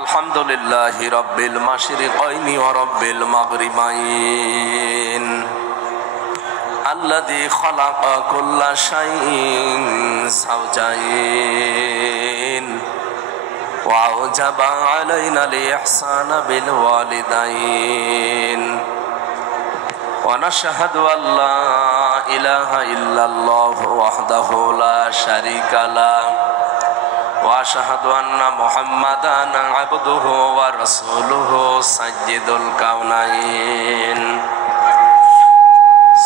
আলহামদুলিল্লাহি রাব্বিল মাশরিকাইনি ওয়া রাব্বিল মাগরিবাইন আল্লাযী খালাকা কুল্লা শাইইন যাওজাইন ওয়া আওজাবা আলাইনাল ইহসানা বিল ওয়ালিদাইন ওয়া নাশহাদু আল্লা ইলাহা ইল্লাল্লাহু ওয়াহদাহু লা শারীকা লাহু وأشهد أن محمدًا عبده ورسوله سيد الكونين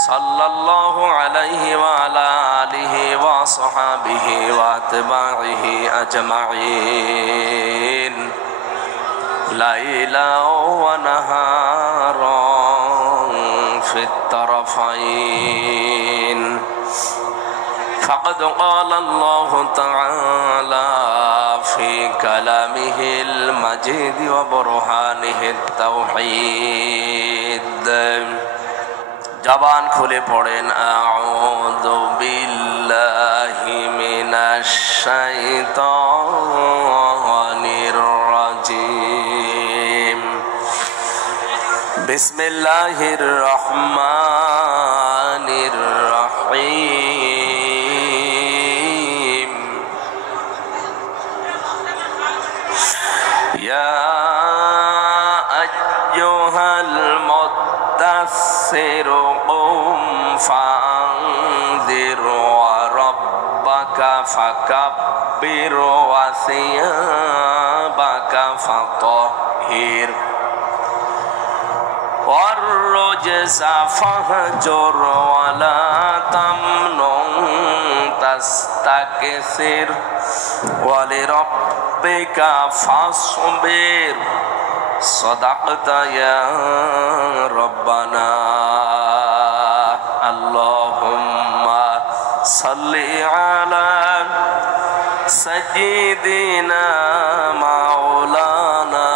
صلى الله عليه وعلى آله وصحبه وأتباعه أجمعين ليلا ونهارا في الطرفين فقد قال الله تعالى في كلامه المجيد وبرهانه التوحيد জবান খুলে পড়েন আউযু বিল্লাহি মিনাশ শাইতানির রাজিম বিসমিল্লাহির রহমানির রহিম ইয়া আইয়ুহাল মুদ্দাসসির قم فأنذر وربك فكبر وثيابك فطهر والرجز فاهجر ولا تمنن تستكثر ولربك فاصبر صدقت يا ربنا اللهم صل على سيدنا مولانا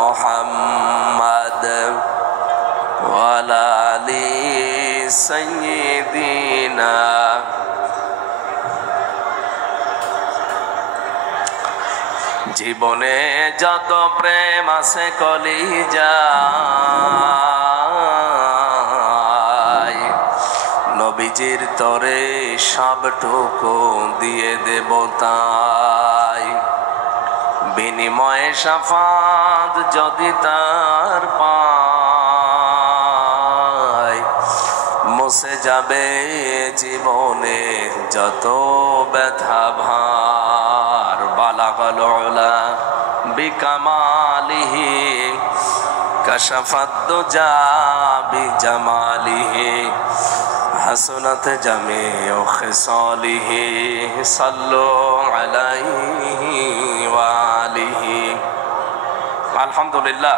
محمد وعلى آل سيدنا জীবনে যত প্রেম আছে কলিজায় নবীজির তরে সবটুকু দিয়ে দেব তাই বিনিময়ে শাফাত যদি তার পাই মুছে যাবে জীবনে যত ব্যথা ভার বালাগাল উলা বিকামালিহি কাশাফাত দুজা বিজামালিহি হাসনাত জামিউ খিসালিহি সাল্লু আলাইহি ওয়া আলিহি আলহামদুলিল্লাহ।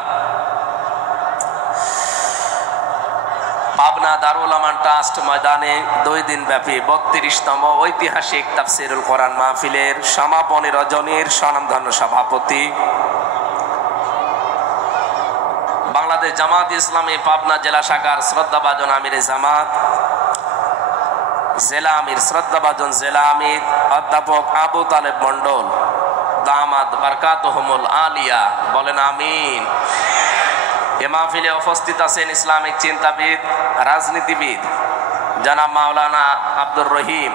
পাবনা দারুল আমান ট্রাস্ট ময়দানে 2 দিন ব্যাপী 32তম ঐতিহাসিক তাফসীরুল কোরআন মাহফিলের সমাপনী রজনীর স্বনামধন্য সভাপতি বাংলাদেশ জামাত ইসলামী পাবনা জেলা শাখার শ্রদ্ধাভাজন আমিরে জামাত জেলা আমির শ্রদ্ধাভাজন জেলা আমির অধ্যাপক আবু তালেব মন্ডল দামাত বারকাতুহুমুল আলিয়া বলেন আমিন। এ মাহফিলে উপস্থিত আছেন ইসলামিক চিন্তাবিদ রাজনীতিবিদ জনাব মাওলানা আব্দুর রহিম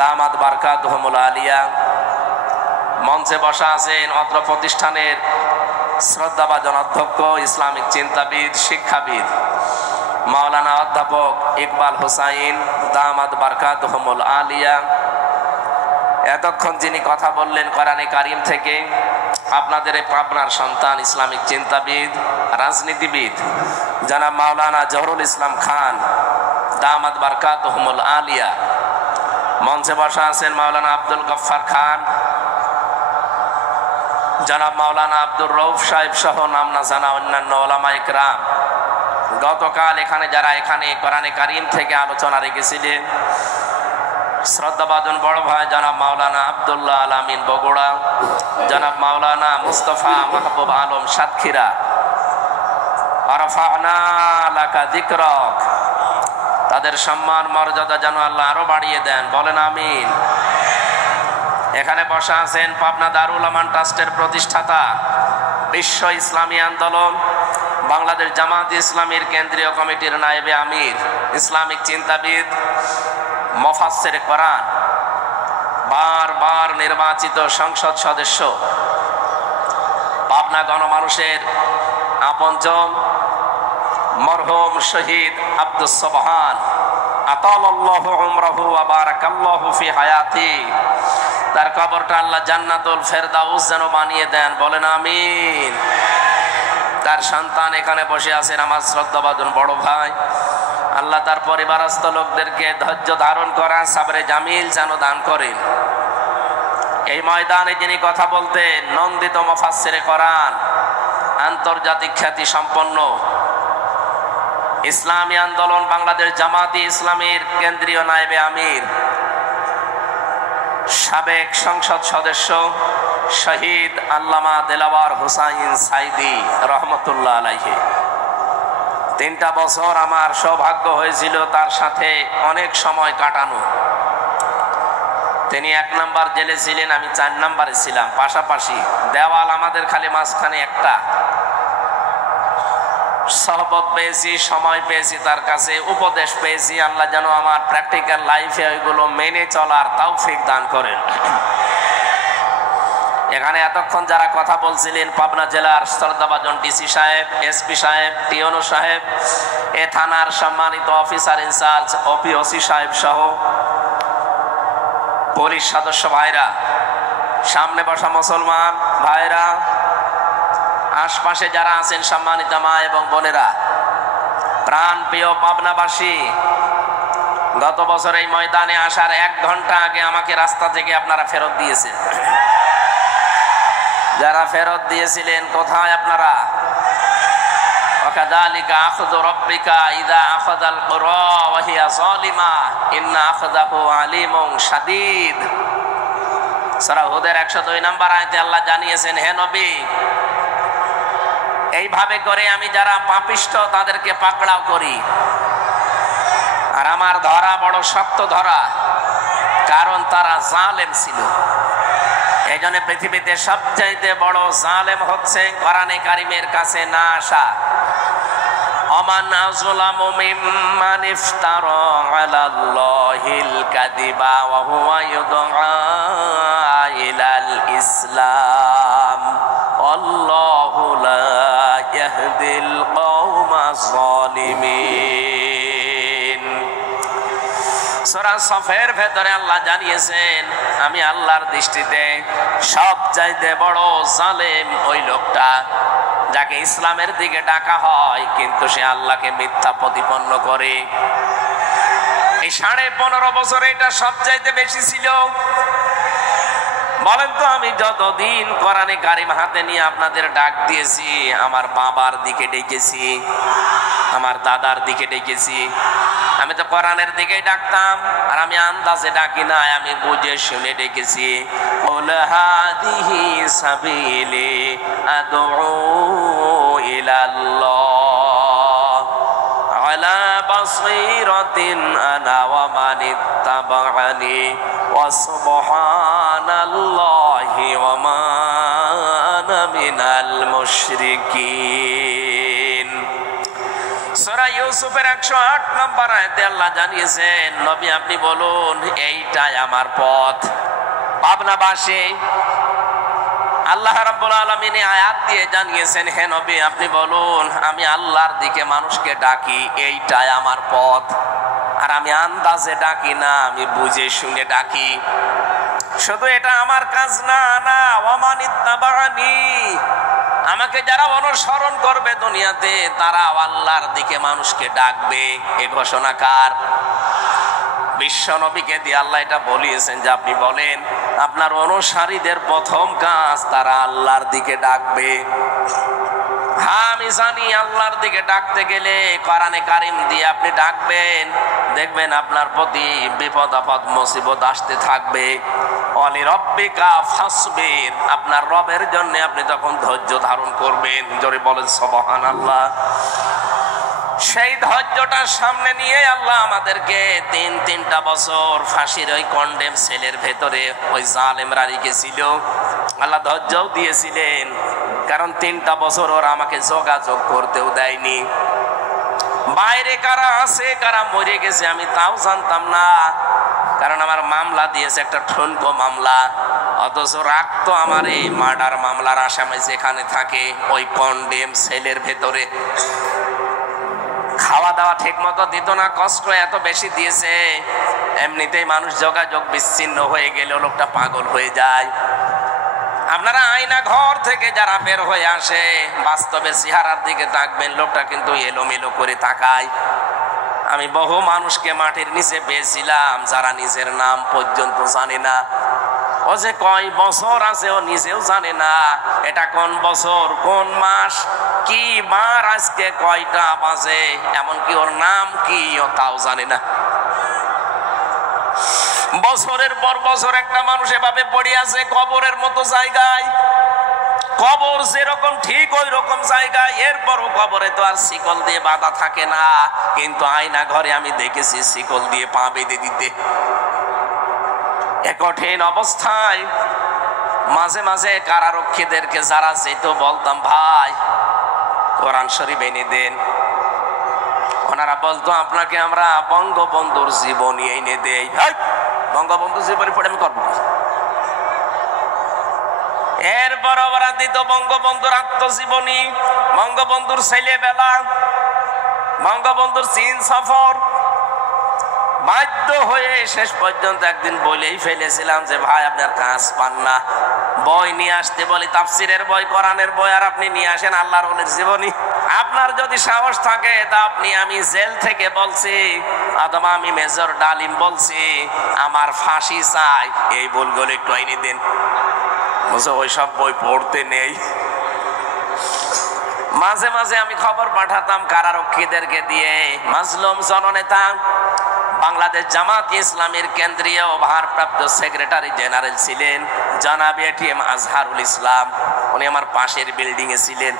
দামাত বারকাতুহুমুল আলিয়া। মঞ্চে বসা আছেন অত্র প্রতিষ্ঠানের শ্রদ্ধাভাজন অধ্যক্ষ ইসলামিক চিন্তাবিদ শিক্ষাবিদ মাওলানা অধ্যাপক ইকবাল হোসাইন দামাত বারকাতুহুমুল আলিয়া। এতক্ষণ যিনি কথা বললেন কোরআনে কারিম থেকে আপনাদের এই পাবনার সন্তান ইসলামিক চিন্তাবিদ রাজনীতিবিদ জনাব মাওলানা জহরুল ইসলাম খান দামাত বারকাতুহুমুল আলিয়া। মঞ্চে বসা আছেন মাওলানা আব্দুল গফফার খান জনাব মাওলানা আব্দুর রউফ সাহেব সহ নাম না জানা অন্যান্য ওলামা ইকরাম। গতকাল এখানে যারা এখানে কোরআনে কারিম থেকে আলোচনা রেখেছিলেন শ্রদ্ধাভাজন বড় ভাই জনাব মাওলানা আব্দুল্লাহ আলামিন বগুড়া, জনাব মাওলানা মুস্তফা মাহবুব আলম সাতক্ষীরা, আরফানা লাকা যিকরাক, তাদের সম্মান মর্যাদা যেন আল্লাহ আরো বাড়িয়ে দেন, বলেন আমিন। এখানে বসা আছেন পাবনা দারুল আমান ট্রাস্টের প্রতিষ্ঠাতা, বিশ্ব ইসলামী আন্দোলন বাংলাদেশ জামাত ইসলামীর কেন্দ্রীয় কমিটির নায়েবে আমির, ইসলামিক চিন্তাবিদ, মুফাসসির কোরআন, বারবার নির্বাচিত সংসদ সদস্য, পাবনা গণমানুষের আপনজন মরহুম শহীদ আব্দুস সুবহান আতালাল্লাহু উমরাহু ওয়া বারাকাল্লাহু ফি হায়াতি, তার কবরটা আল্লাহ জান্নাতুল ফেরদাউস যেন বানিয়ে দেন, বলেন আমিন। তার সন্তান এখানে বসে আছেন আমার শ্রদ্ধাভাজন বড় ভাই, আল্লাহ তার পরিবারস্থ লোকদেরকে ধৈর্য ধারণ করা সাবরে জামিল যেন দান করেন। এই ময়দানে যিনি কথা বলতেন নন্দিত মুফাসসিরে কোরআন, আন্তর্জাতিক খ্যাতি সম্পন্ন ইসলামী আন্দোলন বাংলাদেশ জামাতি ইসলামীর কেন্দ্রীয় নায়েবে আমির, সাবেক সংসদ সদস্য শহীদ আল্লামা দেলাওয়ার হোসাইন সাইদি রহমতুল্লাহ আলাইহি। 3টা বছর আমার সৌভাগ্য হয়েছিল তার সাথে অনেক সময় কাটানো। তিনি 1 নাম্বার জেলে ছিলেন, আমি 4 নাম্বারে ছিলাম, পাশাপাশি দেওয়াল আমাদের খালি মাঝখানে একটা। সহবত পেয়েছি, সময় পেয়েছি, তার কাছে উপদেশ পেয়েছি। আল্লাহ যেন আমার প্র্যাকটিক্যাল লাইফে ওইগুলো মেনে চলার তৌফিক দান করেন। এখানে এতক্ষণ যারা কথা বলছিলেন পাবনা জেলার শ্রদ্ধাভাজন ডিসি সাহেব, এসপি সাহেব, টিওনো সাহেব, এ থানার সম্মানিত অফিসার ইনচার্জ ওসি সাহেব সহ পুলিশ সদস্য ভাইরা, সামনে বসা মুসলমান ভাইরা, আশপাশে যারা আছেন সম্মানিত মা এবং বোনেরা, প্রাণ প্রিয় পাবনাবাসী, গত বছর এই ময়দানে আসার 1 ঘন্টা আগে আমাকে রাস্তা থেকে আপনারা ফেরত দিয়েছেন। যারা ফেরত দিয়েছিলেন কোথায় আপনারা? ওয়াকাযালিকা আখযু রাব্বিকা ইযা আখাযাল কুরা ওয়া হিয়া যালিমা ইন্না আখযাহু আলীমুন শাদীদ। সূরা হুদের 102 নম্বর আয়াতে আল্লাহ জানিয়েছেন, হে নবী, এইভাবে করে আমি যারা পাপিষ্ঠ তাদেরকে পাকড়াও করি, আর আমার ধরা বড় শক্ত ধরা, কারণ তারা জালেম ছিল। এই জন্য পৃথিবীতে সবচাইতে বড় জালেম হচ্ছে কোরআনে কারিমের কাছে না আসা। ওমান আযলামু মিম্মান ইফতারা আলাল্লাহিল কাযিবা ওয়া হুয়া ইউদআ ইলাল ইসলাম আল্লাহু লা ইয়াহদিল কওমাজ যালিমিন। সূরা সফের ভেতরে আল্লাহ জানিয়েছেন, আমি আল্লাহর দৃষ্টিতে সবচাইতে বড় জালেম ওই লোকটা যাকে ইসলামের দিকে ডাকা হয় কিন্তু সে আল্লাহকে মিথ্যা প্রতিপন্ন করে। এই 15.5 বছরে এটা সবচাইতে বেশি ছিল। বলেন তো, আমি যতদিন কোরআনে কারিম হাতে নিয়ে আপনাদের ডাক দিয়েছি, আমার বাবার দিকে ডেকেছি, আমার দাদার দিকে ডেকেছি, আমি তো কোরআনের দিকেই ডাকতাম। আর আমি আন্দাজে ডাকি না, আমি বুঝে শুনে ডেকেছি। কুল হাদিহি সাবিলি আদউ ইলাল্লাহ আলা বাসীরাতিন আনা ওয়া মান ইত্তাবা'আনি ওয়া সুবহানাল্লাহি ওয়া মা আনা মিনাল মুশরিকিন। সূরা ইউসুফের 108 নম্বর আয়াতে আল্লাহ জানিয়েছেন, নবী আপনি বলুন এইটাই আমার পথ। পাবনাবাসী, আল্লাহ রাব্বুল আলামিন আয়াত দিয়ে জানিয়েছেন, হে নবী আপনি বলুন আমি আল্লাহর দিকে মানুষকে ডাকি, এইটাই আমার পথ। আর আমি আন্দাজে ডাকি না, আমি বুঝে শুনে ডাকি। শুধু এটা আমার কাজ না, না ওয়ামান ইত্তাবা'আনি, আমাকে যারা অনুসরণ করবে দুনিয়াতে তারা আল্লাহর দিকে মানুষকে ডাকবে। এই ঘোষণা কার? বিশ্ব নবীকে দিয়ে আল্লাহ এটা বলিয়েছেন যে আপনি বলেন আপনার অনুসারীদের প্রথম কাজ তারা আল্লাহর দিকে ডাকবে। হ্যাঁ, আমি জানি আল্লাহর দিকে ডাকতে গেলে কোরআনে কারিম দিয়ে আপনি ডাকবেন, দেখবেন আপনার প্রতি বিপদ আপদ মুসিবত আসতে থাকবে। ওয়ালি রাব্বিকা ফাসবির, আপনার রবের জন্য আপনি তখন ধৈর্য ধারণ করবেন। জোরে বলেন সুবহানাল্লাহ। সেই ধৈর্যটার সামনে নিয়ে আল্লাহ আমাদেরকে তিনটা বছর ফাঁসির ওই কন্ডেম সেলের ভেতরে ওই জালেমরা রেখেছিল। আল্লাহ ধৈর্যও দিয়েছিলেন, কারণ 3টা বছর ওরা আমাকে যোগাযোগ করতেও দেয়নি। বাইরে কারা আছে কারা মরে গেছে আমি তাও জানতাম না, কারণ আমার মামলা দিয়েছে একটা ঠুনকো মামলা। অথচ রাখতো আমার এই মার্ডার মামলার আসামি যেখানে থাকে ওই কন্ডেম সেলের ভেতরে। খাওয়া দাওয়া ঠিক মতো দিত না, কষ্ট এত বেশি দিয়েছে। এমনিতেই মানুষ যোগাযোগ বিচ্ছিন্ন হয়ে গেলে লোকটা পাগল হয়ে যায়। আপনারা আয়না ঘর থেকে যারা বের হয়ে আসে বাস্তবে চেহারার দিকে তাকবেন, লোকটা কিন্তু এলোমেলো করে তাকায়। আমি বহু মানুষকে মাটির নিচে পেয়েছিলাম যারা নিজের নাম পর্যন্ত জানে না। ও যে কয় বছর আছে ও নিজেও জানে না, এটা কোন বছর কোন মাস কি বার আজকে কয়টা বাজে, এমনকি ওর নাম কি ও তাও জানে না। বছরের পর বছর একটা মানুষ এভাবে পড়ে আছে কবরের মতো জায়গায়। কবর যেরকম ঠিক ওই রকম জায়গায়, এরপরও কবরে তো আর শিকল দিয়ে বাঁধা থাকে না, কিন্তু আয়না ঘরে আমি দেখেছি শিকল দিয়ে পা বেঁধে দিতে। এ কঠিন অবস্থায় মাঝে মাঝে কারারক্ষীদেরকে যারা যেত বলতাম, ভাই কোরআন শরীফ এনে দেন। ওনারা বলতো আপনাকে আমরা বঙ্গবন্ধুর জীবনী এনে দেই। বঙ্গবন্ধুর জীবনী পড়ে আমি করবো। এরপর ওরা দিত বঙ্গবন্ধুর আত্মজীবনী, বঙ্গবন্ধুর ছেলেবেলা, বঙ্গবন্ধুর চীন সফর। বাধ্য হয়ে শেষ পর্যন্ত একদিন বলেই ফেলেছিলাম যে ভাই আপনার কাজ পান না, বই নিয়ে আসতে বলি, তাফসিরের বই, কোরআনের বই, আর আপনি নিয়ে আসেন আল্লাহর ওলির জীবনী। আপনার যদি সাহস থাকে তা আপনি, আমি জেল থেকে বলছি অথবা আমি মেজর ডালিম বলছি আমার ফাঁসি চাই, এই বইগুলো একটু এনে দেন। ওইসব বই পড়তে নেই। মাঝে মাঝে আমি খবর পাঠাতাম কারারক্ষীদেরকে দিয়ে। মাজলুম জননেতা বাংলাদেশ জামাত ইসলামের কেন্দ্রীয় ভারপ্রাপ্ত সেক্রেটারি জেনারেল ছিলেন জনাব এটিএম আজহারুল ইসলাম, উনি আমার পাশের বিল্ডিং এ ছিলেন।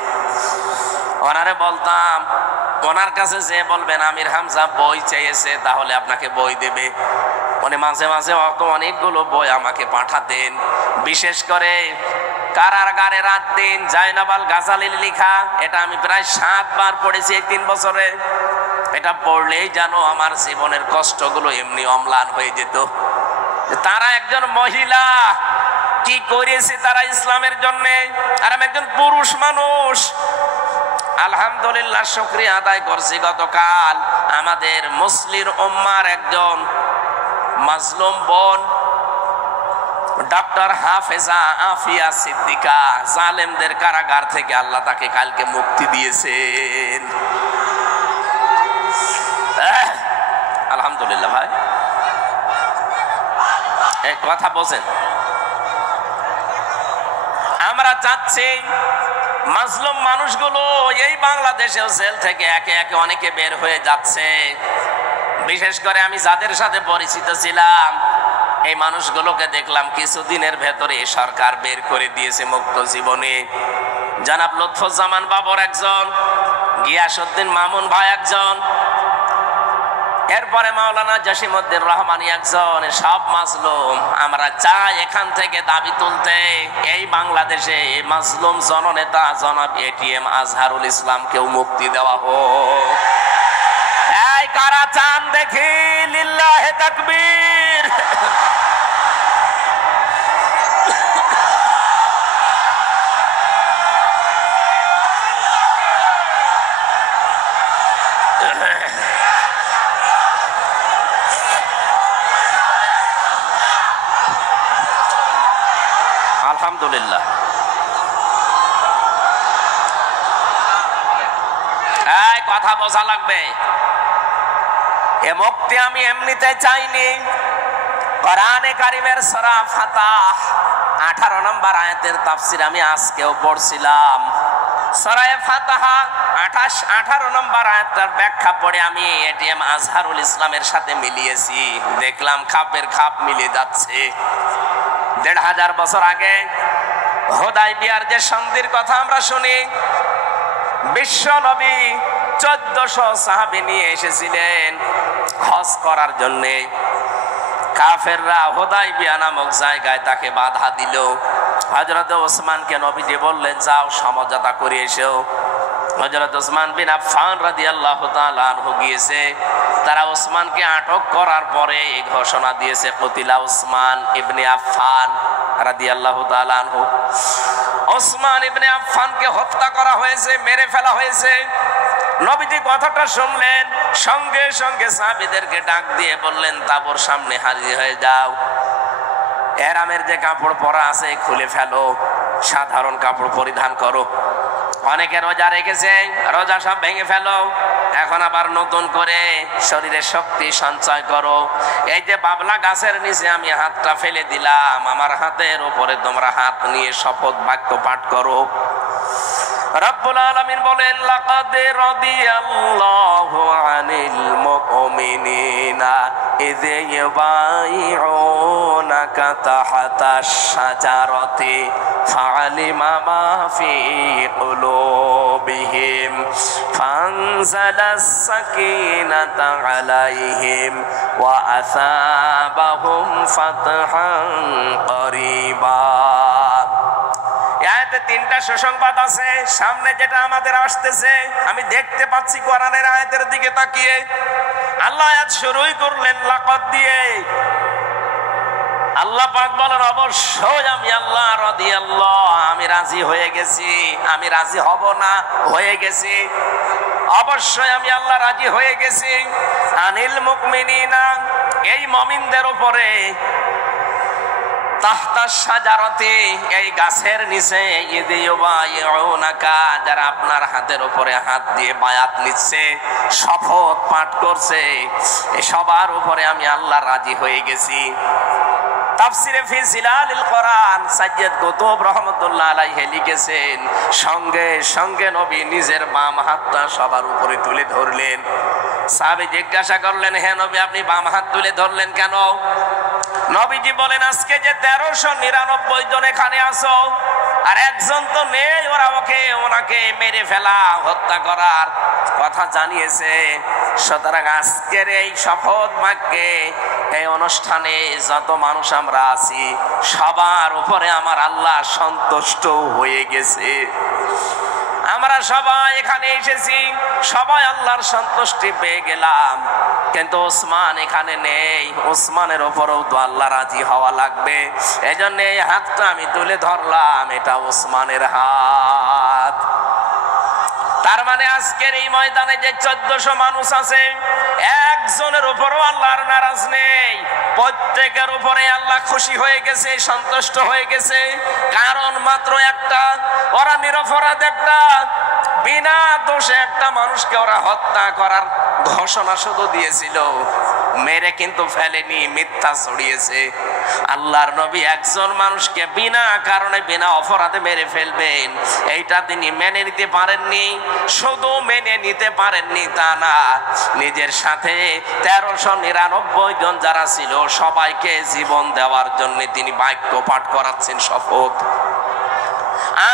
ওনারে বলতাম, ওনার কাছে যে বলবেন আমির হামজা বই চেয়েছে তাহলে আপনাকে বই দেবে। উনি মাঝে মাঝে অনেকগুলো বই আমাকে পাঠাতেন। বিশেষ করে কারাগারে রাত দিন জায়নাবাল গাজালির লেখা, এটা আমি প্রায় 7 বার পড়েছি এই 3 বছরে। এটা পড়লেই জানো আমার জীবনের কষ্টগুলো এমনি অম্লান হয়ে যেত। তারা একজন মহিলা কি করেছে তারা ইসলামের জন্য, আর আমি একজন পুরুষ মানুষ। আলহামদুলিল্লাহ শুকরিয়া আদায় করছি, গতকাল আমাদের মুসলিম উম্মার একজন মাজলুম বোন ডক্টর হাফেজা আফিয়া সিদ্দিকা জালেমদের কারাগার থেকে আল্লাহ তাকে কালকে মুক্তি দিয়েছেন। আলহামদুলিল্লাহ। ভাই এক কথা বলছেন, আমরা চাচ্ছি মাজলুম মানুষগুলো এই বাংলাদেশেও জেল থেকে একে একে অনেকে বের হয়ে যাচ্ছে। বিশেষ করে আমি যাদের সাথে পরিচিত ছিলাম এই মানুষগুলোকে দেখলাম কিছুদিনের ভেতরে সরকার বের করে দিয়েছে মুক্ত জীবনে। জনাব লুৎফুজ্জামান বাবর একজন, গিয়াসউদ্দিন মামুন ভাই একজন, এরপরে মাওলানা জসিমউদ্দিন রহমানী একজন। সব মাজলুম। আমরা চাই এখান থেকে দাবি তুলতে এই বাংলাদেশে এই মাজলুম জননেতা জনাব এটিএম আজহারুল ইসলামকেও মুক্তি দেওয়া হোক। এই কারা চান দেখি, লিল্লাহে তাকবীর। আলহামদুলিল্লাহ। এই কথা বোঝা লাগবে, এ মুক্তি আমি এমনিতে চাইনি। কোরআনে কারিমের সূরা ফাতাহ 18 নম্বর আয়াতের তাফসীর আমি আজকেও পড়ছিলাম। সূরা ফাতাহ 18 নম্বর আয়াতের ব্যাখ্যা পড়ে আমি এটিএম আজহারুল ইসলামের সাথে মিলিয়েছি, দেখলাম খাপের খাপ মিলে যাচ্ছে। 1500 বছর আগে হুদায়বিয়ার যে সন্ধির কথা আমরা শুনি, বিশ্ব নবী 1400 সাহাবী নিয়ে এসেছিলেন হজ করার জন্যে। কাফেররা হুদায়বিয়া নামক জায়গায় তাকে বাধা দিল। হযরত ওসমানকে নবীজি বললেন, যাও সমঝোতা করে এসো। হযরত ওসমান বিন আফফান রাদিয়াল্লাহু তাআলা আনহু গিয়েছে। তারা ওসমানকে আটক করার পরে ঘোষণা দিয়েছে, কুতিলা ওসমান ইবনে আফফান রাদিয়াল্লাহু তাআলা আনহু। ওসমান ইবনে আফফানকে হত্যা করা হয়েছে, মেরে ফেলা হয়েছে। নবীজি কথাটা শুনলেন, সঙ্গে সঙ্গে সাহাবীদেরকে ডাক দিয়ে বললেন, তাবুর সামনে হাজির হয়ে যাও। এহরামের যে কাপড় পরা আছে খুলে ফেলো, সাধারণ কাপড় পরিধান করো। অনেকে রোজা রেখেছে, রোজা সব ভেঙে ফেলো। এখন আবার নতুন করে শরীরে শক্তি সঞ্চয় করো। এই যে বাবলা গাছের নিচে আমি হাতটা ফেলে দিলাম, আমার হাতের উপরে তোমরা হাত নিয়ে শপথ বাক্য পাঠ করো। রব্বুল আলামিন বলেন, লাকাদ রাদিয়াল্লাহু আনিল মুমিনিনা ইয ইউবাইউনাকা তাহতাশ শাজারাতি ফাআলিমা মা ফি কুলুবিহিম ফানজালাস সাকিনাতা আলাইহিম ওয়া আসাবাহুম ফাতহান করিবা। আয়াতে তিনটা সুসংবাদ আছে। সামনে যেটা আমাদের আসতেছে, আমি দেখতে পাচ্ছি কোরআনের আয়াতের দিকে তাকিয়ে। আল্লাহ আয়াত শুরুই করলেন লাকাদ দিয়ে। আল্লাহ পাক বলেন, অবশ্যই আমি আল্লাহ রাদিয়াল্লাহ, আমি রাজি হয়ে গেছি। আমি রাজি হব না, হয়ে গেছি। অবশ্যই আমি আল্লাহ রাজি হয়ে গেছি। আনিল মুমিনিনা, এই মুমিনদের উপরে, তাহতাশ শাজারাতি, এই গাছের নিচে, ইয ইউবাইউনাকা, যারা আপনার হাতের উপরে হাত দিয়ে বায়াত নিচ্ছে, শপথ পাঠ করছে, এই সবার উপরে আমি আল্লাহ রাজি হয়ে গেছি। তাফসিরে ফি জিলালিল কোরআন সাইয়্যিদ কুতুব রাহমাতুল্লাহ আলাইহি লিখেছেন, সঙ্গে সঙ্গে নবী নিজের বাম হাতটা সবার উপরে তুলে ধরলেন। সাহাবী জিজ্ঞাসা করলেন, হে নবী, আপনি বাম হাত তুলে ধরলেন কেন? নবীজি বলেন, আজকে যে 1399 জন এখানে আছো, আর একজন তো নেই, ওনাকে মেরে ফেলা, হত্যা করার কথা জানিয়েছে। সুতরাং আজকের এই শপথ বাক্যে, এই অনুষ্ঠানে যত মানুষ আমরা আছি, সবার উপরে আমার আল্লাহ সন্তুষ্ট হয়ে গেছে। আমরা সবাই এখানে এসেছি, সবাই আল্লাহর সন্তুষ্টি পেয়ে গেলাম। কিন্তু ওসমান এখানে নেই, ওসমানের উপরেও তো আল্লাহ রাজি হওয়া লাগবে। এজন্য এই হাতটা আমি তুলে ধরলাম, এটা ওসমানের হাত। তার মানে আজকের এই ময়দানে যে 1400 মানুষ আছে, একজনের উপরও আল্লাহর নারাজ নেই। প্রত্যেকের উপরে আল্লাহ খুশি হয়ে গেছে, সন্তুষ্ট হয়ে গেছে। কারণ মাত্র একটা, ওরা নিরপরাধ, একটা বিনা দোষে একটা মানুষকে ওরা হত্যা করার ঘোষণা শুধু দিয়েছিল, মেরে কিন্তু ফেলেনি, মিথ্যা ছড়িয়েছে। আল্লাহর নবী একজন মানুষকে বিনা কারণে, বিনা অপরাধে মেরে ফেলবেন, এইটা তিনি মেনে নিতে পারেননি। শুধু মেনে নিতে পারেননি তা না, নিজের সাথে 1399 জন যারা ছিল সবাইকে জীবন দেওয়ার জন্য তিনি বাক্য পাঠ করাচ্ছেন, শপথ।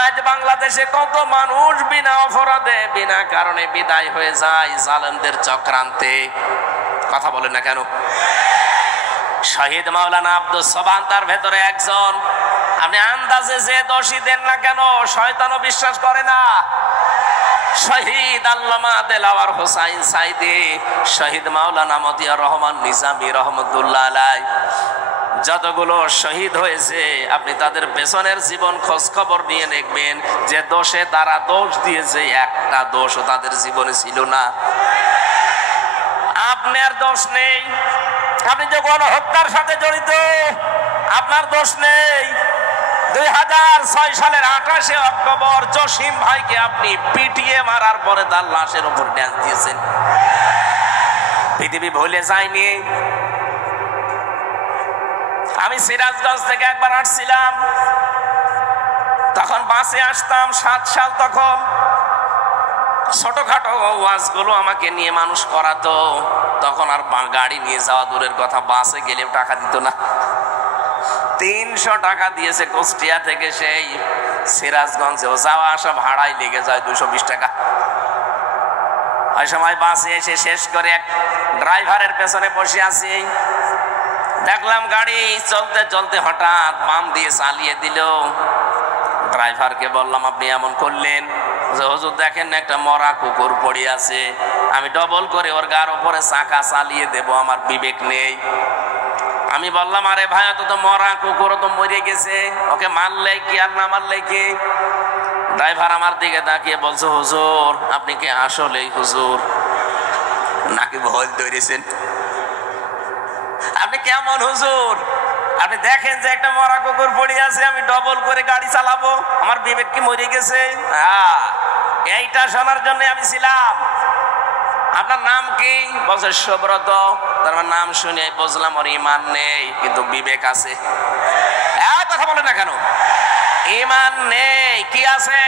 আজ বাংলাদেশে কত মানুষ বিনা অপরাধে, বিনা কারণে বিদায় হয়ে যায় জালেমদের চক্রান্তে। কথা বলেন না কেন? শহীদ মাওলানা আব্দুস সোবহান তার ভেতরে একজন। আপনি আন্দাজে যে দোষী দেন না কেন, শয়তানও বিশ্বাস করে না। শহীদ আল্লামা দেলাওয়ার হোসাইন সাইদি, শহীদ মাওলানা মতিয়ার রহমান নিজামী রহমতুল্লাহ আলাইহি, যতগুলো শহীদ হয়েছে আপনি তাদের পেছনের জীবন খোঁজ খবর নিয়ে দেখবেন, যে দোষে তারা দোষ দিয়েছে, একটা দোষও তাদের জীবনে ছিল না। আপনার দোষ নেই, আপনি যে গণহত্যার সাথে জড়িত, আপনার দোষ নেই। 2006 সালের 28 অক্টোবর জসিম ভাইকে আপনি পিটিয়ে মারার পরে তার লাশের উপর ড্যান্স দিয়েছেন। পৃথিবী ভুলে যায়নি। আমি সিরাজগঞ্জ থেকে একবার আসছিলাম, তখন বাসে আসতাম, 7 সাল, তখন ছোটখাটো ওয়াজগুলো আমাকে নিয়ে মানুষ করাতো। তখন আর গাড়ি নিয়ে যাওয়া দূরের কথা, বাসে গেলেও টাকা দিত না। 300 টাকা দিয়েছে কুষ্টিয়া থেকে সেই সিরাজগঞ্জেও যাওয়া আসা ভাড়াই লেগে যায় 220 টাকা। ওই সময় বাসে এসে শেষ করে এক ড্রাইভারের পেছনে বসে আছি, দেখলাম গাড়ি চলতে চলতে হঠাৎ বাম দিয়ে চালিয়ে দিল। ড্রাইভারকে বললাম, আপনি এমন করলেন? যে হুজুর দেখেন না একটা মরা কুকুর পড়ে আছে, আমি ডবল করে ওর গার উপরে চাকা চালিয়ে দেব, আমার বিবেক নেই। আমি বললাম, আরে ভাই তো মরা কুকুর, তো মরে গেছে, ওকে মারলে কি আর না মারলে কি? ড্রাইভার আমার দিকে তাকিয়ে বলছে, হুজুর আপনি কি আসলেই হুজুর নাকি ভুল ধরেছেন? আপনি কেমন হুজুর? আপনি দেখেন যে একটা মরা কুকুর পড়ে আছে, আমি ডবল করে গাড়ি চালাবো, আমার বিবেক কি মরে গেছে? হ্যাঁ, এইটা শোনার জন্য আমি ছিলাম। আপনার নাম কি? বলছে সুব্রত। তার নাম শুনে বুঝলাম ওর ইমান নেই, কিন্তু বিবেক আছে। কথা বলে না কেন? ইমান নেই, কি আছে?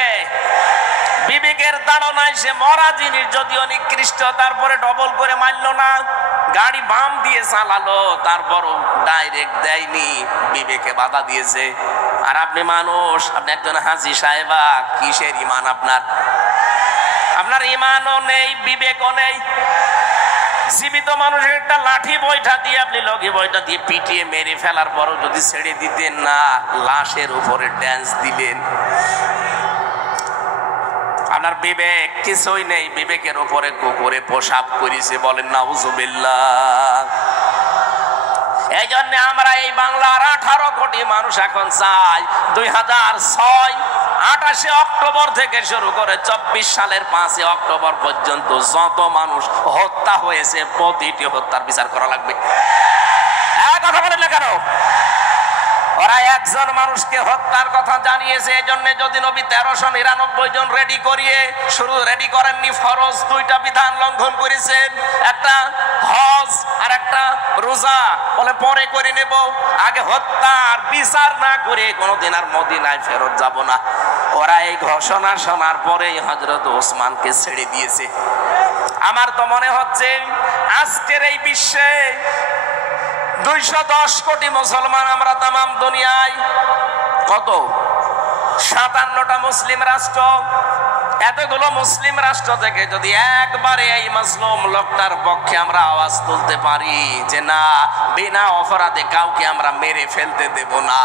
বিবেকের তাড়নায় সে মরা জিনিস যদিও নিকৃষ্ট, তারপরে ডবল করে মারলো না, গাড়ি বাম দিয়ে চালালো, তারপরও ডাইরেক্ট দেয়নি, বিবেকে বাধা দিয়েছে। আর আপনি মানুষ, আপনি একজন হাজী সাহেবা, কিসের ইমান আপনার? আপনার ইমানও নেই, বিবেকও নেই। জীবিত মানুষের একটা লাঠি বৈঠা দিয়ে আপনি লগি বৈঠা দিয়ে পিটিয়ে মেরে ফেলার পরও যদি ছেড়ে দিতেন না, লাশের উপরে ড্যান্স দিলেন। আপনার বিবেক কিছুই নেই, বিবেকের উপরে কুকুরে প্রসাব করেছে, বলেন নাউজুবিল্লাহ। এই জন্য আমরা এই বাংলার 18 কোটি মানুষ এখন চাই 2006 অক্টোবর থেকে শুরু করে 24 সালের 5 অক্টোবর পর্যন্ত যত মানুষ হত্যা হয়েছে প্রতিটি হত্যার বিচার করা লাগবে। কথা বলেন না কেন? ওরা একজন মানুষকে হত্যার কথা জানিয়েছে, এই জন্য যদি নবী 1399 জন রেডি করিয়ে শুরু রেডি করেননি, ফরজ 2টা বিধান লঙ্ঘন করেছেন, একটা হজ আর একটা রোজা, বলে পরে করে নেব, আগে হত্যার বিচার না করে কোনোদিন আর মদিনায় ফেরত যাব না। ওরা এই ঘোষণা শোনার পরেই হযরত ওসমানকে ছেড়ে দিয়েছে। আমার তো মনে হচ্ছে আজকের এই বিশ্বে 210 কোটি মুসলমান আমরা, তামাম দুনিয়ায় কত 57টা মুসলিম রাষ্ট্র। এতগুলো মুসলিম রাষ্ট্র থেকে যদি একবারে এই মাজলুম লোকটার পক্ষে আমরা আওয়াজ তুলতে পারি যে না, বিনা অপরাধে কাউকে আমরা মেরে ফেলতে দেব না,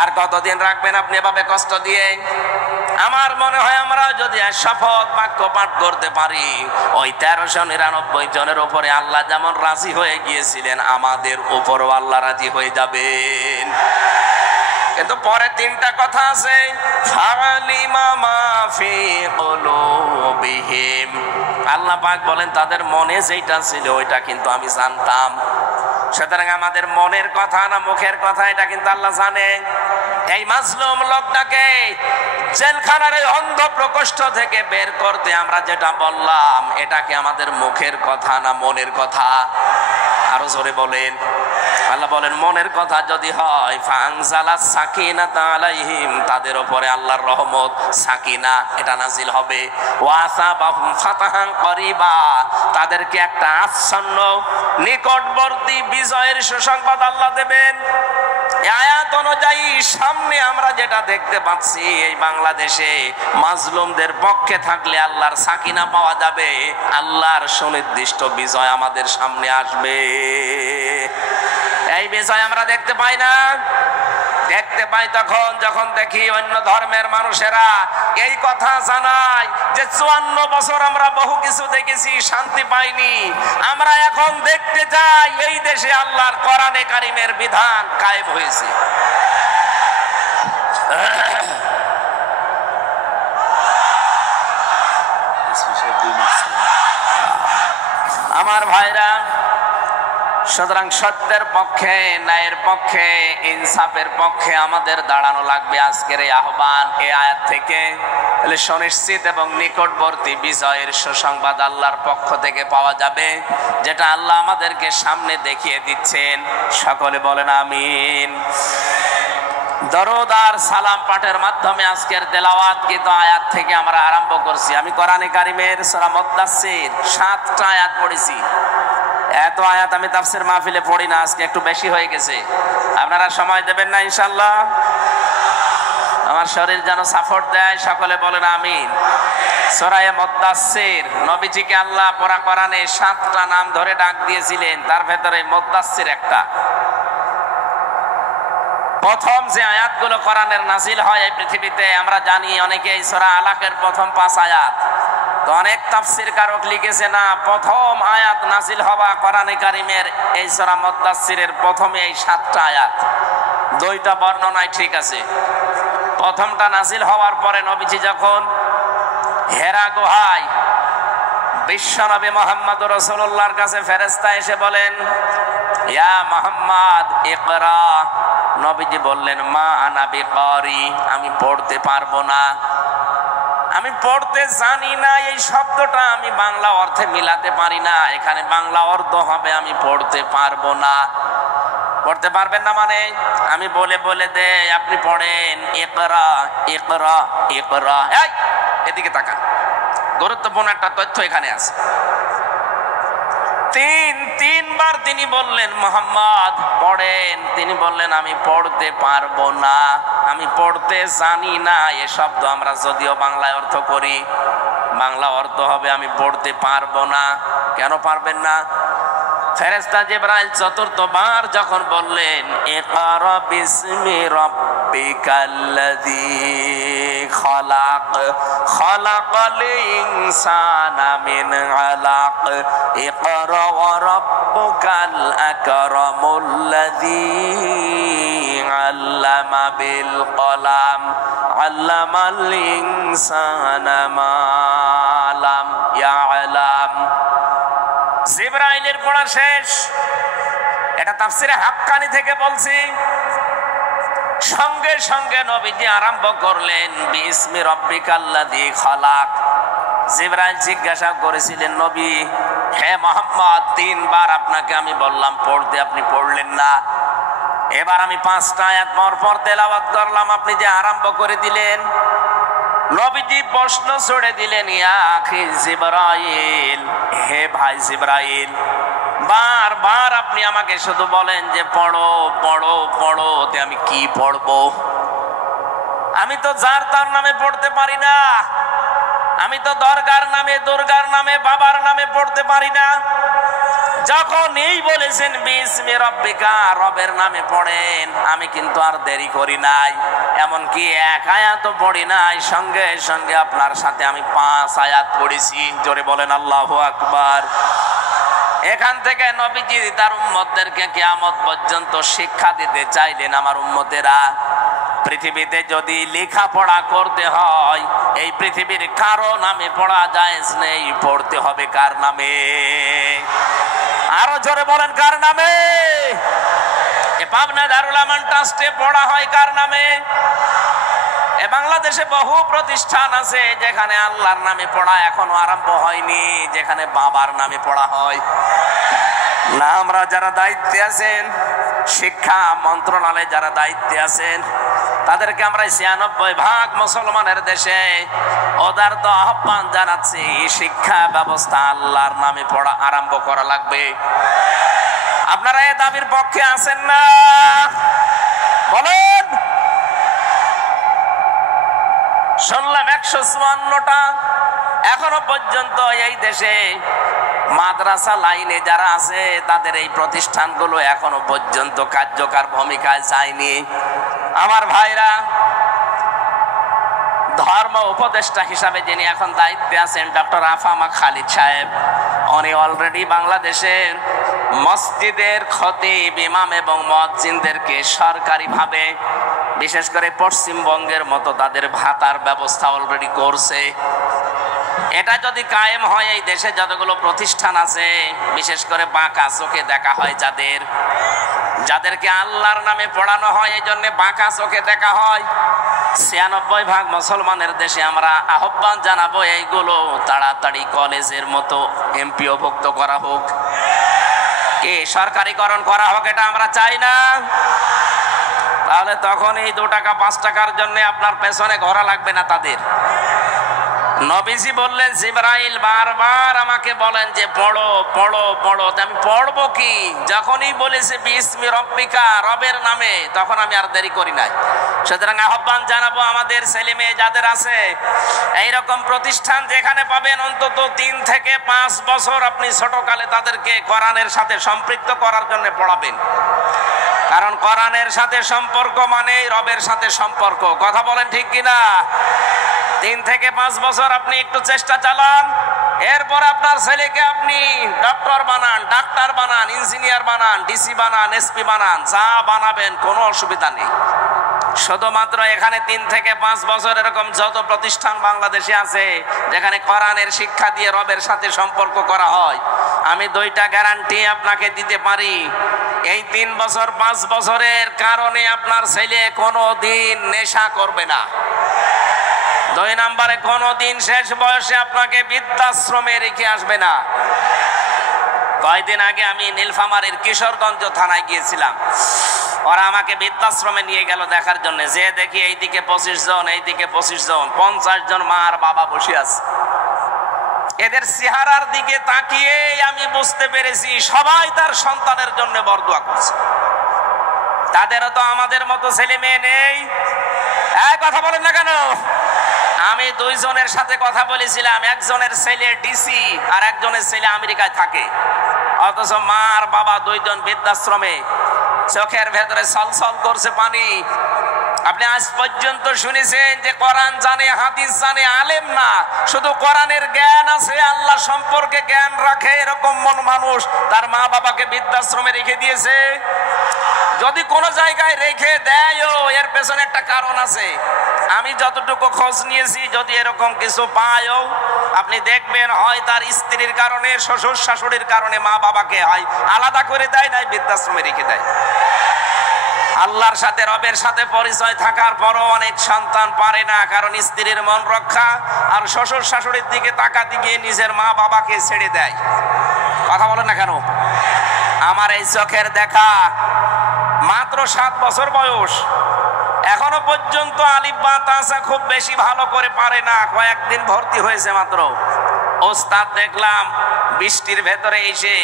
আর কতদিন রাখবেন আপনি এভাবে কষ্ট দিয়ে? আমার মনে হয় আমরা যদি শপথ বাক্য পাঠ করতে পারি, ওই 1399 জনের উপরে আল্লাহ যেমন রাজি হয়ে গিয়েছিলেন, আমাদের উপরও আল্লাহ রাজি হয়ে যাবেন। কিন্তু পরে 3টা কথা আছে, আল্লাহ পাক বলেন তাদের মনে যেটা ছিল ওইটা কিন্তু আমি জানতাম। সুতরাং আমাদের মনের কথা না মুখের কথা, এটা কিন্তু আল্লাহ জানে। এই মাজলুম লোকটাকে জেলখানার এই অন্ধ প্রকোষ্ঠ থেকে বের করতে আমরা যেটা বললাম, এটা কি আমাদের মুখের কথা না মনের কথা? আরো জোরে বলেন। আল্লাহ বলেন মনের কথা যদি হয়, ফাংজালাস সাকিনাতা আলাইহিম, তাদের উপরে আল্লাহর রহমত সাকিনা এটা নাজিল হবে। ওয়াসাবাহুম ফাতাহান করিবা, তাদেরকে একটা আচ্ছন্ন নিকটবর্তী বিজয়ের সুসংবাদ আল্লাহ দেবেন। আয়াত অনুযায়ী সামনে আমরা যেটা দেখতে পাচ্ছি, এই বাংলাদেশে মাজলুমদের পক্ষে থাকলে আল্লাহর সাকিনা পাওয়া যাবে, আল্লাহর সুনির্দিষ্ট বিজয় আমাদের সামনে আসবে। এই বিজয় আমরা দেখতে পাই না, দেখতে পাই তখন যখন দেখি অন্য ধর্মের মানুষেরা এই কথা জানায় যে 54 বছর আমরা বহু কিছু দেখেছি, শান্তি পাইনি, আমরা এখন দেখতে যাই এই দেশে আল্লাহর কোরআনে কারিমের বিধান কায়েম হয়েছে। আমার ভাইরা, সুতরাং সত্যের পক্ষে, ন্যায়ের পক্ষে, ইনসাফের পক্ষে আমাদের দাঁড়ানো লাগবে। আজকের এই আহ্বান এই আয়াত থেকে সুনিশ্চিত এবং নিকটবর্তী বিজয়ের সুসংবাদ আল্লাহর পক্ষ থেকে পাওয়া যাবে, যেটা আল্লাহ আমাদেরকে সামনে দেখিয়ে দিচ্ছেন। সকলে বলেন আমিন। দরুদ আর সালাম পাঠের মাধ্যমে আজকের তেলাওয়াত কিন্তু আয়াত থেকে আমরা আরম্ভ করছি। আমি কোরআনে কারিমের সূরা মুদ্দাসসির 7টা আয়াত পড়েছি। এত আয়াত আমি তাফসীর মাহফিলে পড়ি না, আজকে একটু বেশি হয়ে গেছে। আপনারা সময় দেবেন না ইনশাআল্লাহ? আমার শরীর যেন সাপোর্ট দেয়, সকলে বলেন আমিন। সূরা মুদ্দাসসির, নবীজিকে আল্লাহ পড়া কোরআনে 7টা নাম ধরে ডাক দিয়েছিলেন, তার ভেতরে মুদ্দাসসির একটা। প্রথম যে আয়াতগুলো কোরআনের নাজিল হয় এই পৃথিবীতে, আমরা জানি অনেকে এই সূরা আলাকের প্রথম 5 আয়াত, তো অনেক তাফসীর কারক লিখেছে না, প্রথম আয়াত নাজিল হওয়া কোরআনে কারীমের এই সূরা মুদ্দাসসিরের প্রথমে এই 7টা আয়াত। 2টা বর্ণনায় ঠিক আছে। প্রথমটা নাজিল হওয়ার পরে নবীজি যখন হেরা গুহায় বিশ্বনবী মুহাম্মদুর রাসূলুল্লাহর কাছে ফেরেশতা এসে বলেন, ইয়া মুহাম্মদ ইকরা, নবীজি বললেন, মা আনা বিকারি, আমি পড়তে পারবো না, আমি পড়তে জানি না। এই শব্দটা আমি বাংলা অর্থে মিলাতে পারি না, এখানে বাংলা অর্থ হবে আমি পড়তে পারবো না। পড়তে পারবেন না মানে আমি বলে বলে দে, আপনি পড়েন ইকরা ইকরা ইকরা। এই এদিকে তাকান, গুরুত্বপূর্ণ একটা তথ্য এখানে আছে। তিনবার তিনি বললেন মুহাম্মদ পড়েন, তিনি বললেন আমি পড়তে পারবো না, আমি পড়তে জানি না। এ শব্দ আমরা যদিও বাংলায় অর্থ করি, বাংলা অর্থ হবে আমি পড়তে পারবো না। কেন পারবেন না? ফেরেশতা জিবরাইল 4বার যখন বললেন ইকরা বিসমি রাব্বিকাল্লাযী খালাক খালাকাল ইনসানা মিন আলাক ইকরা ওয়া রাব্বুকাল আকরামুল্লাযী আল্লামা বিল কলাম আল্লামাল ইনসানা মা লাম ইয়ালাম। জিবরাইলের পড়া শেষ, এটা তাফসিরে হাক্কানি থেকে বলছি। সঙ্গে সঙ্গে নবীজি আরম্ভ করলেন বিসমি রাব্বিকাল্লাযী খালাক। জিবরাইল জিজ্ঞাসা করেছিলেন, নবী হে মুহাম্মদ, 3বার আপনাকে আমি বললাম পড়তে, আপনি পড়লেন না। এবার আমি 5টা আয়াত পর তেলাওয়াত করলাম, আপনি যে আরম্ভ করে দিলেন। নবীজি প্রশ্ন ছড়ে দিলেন, ইয়া আখি জিবরাইল, হে ভাই জিবরাইল, বারবার আপনি আমাকে শুধু বলেন যে পড়ো পড়ো পড়ো, তে আমি কি পড়বো? আমি তো যার তার নামে পড়তে পারি না, আমি তো দরগার নামে দুর্গার নামে বাবার নামে পড়তে পারি না। যখন এই বলেছেন বিসমি রাব্বিকা, রবের নামে পড়েন, আমি কিন্তু আর দেরি করি নাই, এমনকি 1 আয়াতও পড়ি নাই, সঙ্গে সঙ্গে আপনার সাথে আমি 5 আয়াত পড়েছি। জোরে বলেন আল্লাহু আকবার। এখান থেকে নবীজি তার উম্মতদেরকে কিয়ামত পর্যন্ত শিক্ষা দিতে চাইলেন, আমার উম্মতেরা, পৃথিবীতে যদি লেখাপড়া করতে হয় এই পৃথিবীর কারো নামে পড়া জায়েজ নেই, পড়তে হবে কার নামে? আরো জোরে বলেন কার নামে? এ পাবনা দারুল আমান ট্রাস্টে পড়া হয় কার নামে? এ বাংলাদেশে বহু প্রতিষ্ঠান আছে যেখানে আল্লাহর নামে পড়া এখনো আরম্ভ হয়নি, যেখানে বাবার নামে পড়া হয় না। আমরা যারা দায়িত্বে আছেন, শিক্ষা মন্ত্রণালয়ে যারা দায়িত্বে আছেন, তাদেরকে আমরা 96% মুসলমানের দেশে ওদের তো আহ্বান জানাচ্ছি, শিক্ষা ব্যবস্থা আল্লাহর নামে পড়া আরম্ভ করা লাগবে। আপনারা এই দাবির পক্ষে আছেন না? বলেন। শুনলাম 154টা এখনো পর্যন্ত এই দেশে মাদ্রাসা লাইনে যারা আছে তাদের এই প্রতিষ্ঠানগুলো এখনো পর্যন্ত কার্যকর ভূমিকায় যায়নি। আমার ভাইরা, ধর্ম উপদেষ্টা হিসাবে যিনি এখন দায়িত্বে আছেন ডক্টর আফামা খালিদ সাহেব, উনি অলরেডি বাংলাদেশের মসজিদের খতিব, ইমাম এবং মুয়াজ্জিনদেরকে সরকারিভাবে, বিশেষ করে পশ্চিমবঙ্গের মতো তাদের ভাতার ব্যবস্থা অলরেডি করছে। এটা যদি কায়েম হয়, এই দেশে যতগুলো প্রতিষ্ঠান আছে, বিশেষ করে বাঁকা চোখে দেখা হয় যাদেরকে আল্লাহর নামে পড়ানো হয়, এই জন্য বাঁকা চোখে দেখা হয়। 96% মুসলমানের দেশে আমরা আহ্বান জানাবো এইগুলো তাড়াতাড়ি কলেজের মতো এমপিওভুক্ত করা হোক, কি সরকারিকরণ করা হোক, এটা আমরা চাই না। তাহলে তখন এই 2 টাকা 5 টাকার জন্য আপনার পেছনে ঘোরা লাগবে না তাদের। নবীজি বললেন জিবরাইল বারবার আমাকে বলেন যে পড়ো পড়ো পড়ো। আমি পড়বো কি? যখনই বলেছে বিসমি রব্বিকা, রবের নামে, তখন আমি আর দেরি করি নাই। সুতরাং আহ্বান জানাবো আমাদের ছেলে মেয়ে যাদের আছে এইরকম প্রতিষ্ঠান, যেখানে পাবেন অন্তত 3 থেকে 5 বছর আপনি ছোটকালে তাদেরকে কোরআনের সাথে সম্পৃক্ত করার জন্য পড়াবেন। কারণ কোরআনের সাথে সম্পর্ক মানে রবের সাথে সম্পর্ক। কথা বলেন ঠিক কিনা? 3 থেকে 5 বছর আপনি একটু চেষ্টা চালান, এরপর আপনার ছেলেকে আপনি ডক্টর বানান, ডাক্তার বানান, ইঞ্জিনিয়ার বানান, ডিসি বানান, এসপি বানান, যা বানাবেন কোনো অসুবিধা নেই। শুধুমাত্র এখানে 3 থেকে 5 বছর এরকম যত প্রতিষ্ঠান বাংলাদেশে আছে যেখানে কোরআনের শিক্ষা দিয়ে রবের সাথে সম্পর্ক করা হয়, আমি 2টা গ্যারান্টি আপনাকে দিতে পারি। এই 3 বছর 5 বছরের কারণে আপনার ছেলে কোনো দিন নেশা করবে না। 2 নম্বরে কোনোদিন শেষ বয়সে আপনাকে বৃদ্ধাশ্রমে রেখে আসবে না। কয়েকদিন আগে আমি নীলফামারীর কিশোরগঞ্জ থানায় গিয়েছিলাম। ওরা আমাকে বৃদ্ধাশ্রমে নিয়ে গেল দেখার জন্য। যে দেখি এইদিকে 25 জন, এইদিকে 25 জন, 50 জন মা আর বাবা বসে আছে। এদের চেহারার দিকে তাকিয়ে আমি বুঝতে পেরেছি সবাই তার সন্তানের জন্য বরদোয়া করছে। তাদেরও তো আমাদের মতো ছেলে মেয়ে নেই। কথা বলেন না কেন? আমি 2 জনের সাথে কথা বলেছিলাম, একজনের ছেলে ডিসি আর একজনের ছেলে আমেরিকায় থাকে, অথচ মা আর বাবা 2 জন বৃদ্ধাশ্রমে। চোখের ভেতরে ছলছল করছে পানি। আপনি আজ পর্যন্ত শুনেছেন যে কোরআন জানে, হাদিস জানে, আলেম না, শুধু কোরআনের জ্ঞান আছে, আল্লাহ সম্পর্কে জ্ঞান রাখে, এরকম মন মানুষ তার মা বাবাকে বৃদ্ধাশ্রমে রেখে দিয়েছে? যদি কোনো জায়গায় রেখে দেয়ও এর পেছনে একটা কারণ আছে। আমি যতটুকু খোঁজ নিয়েছি, যদি এরকম কিছু পায়ও আপনি দেখবেন হয় তার স্ত্রীর কারণে, শ্বশুর শাশুড়ির কারণে মা বাবাকে হয় আলাদা করে দেয়, নাই বৃদ্ধাশ্রমে রেখে দেয়। আল্লাহর সাথে রবের সাথে পরিচয় থাকার পরও অনেক সন্তান পারে না, কারণ স্ত্রীর মন রক্ষা আর শ্বশুর শাশুড়ির দিকে তাকাতে গিয়ে নিজের মা বাবাকে ছেড়ে দেয়। কথা বলেন না কেন? আমার এই চোখের দেখা, মাত্র 7 বছর বয়স, এখনো পর্যন্ত আলিফ বা তাসা খুব বেশি ভালো করে পারে না। কয়েকদিন ভর্তি হয়েছে মাত্র। ওস্তাদ দেখলাম বৃষ্টির ভেতরে এসে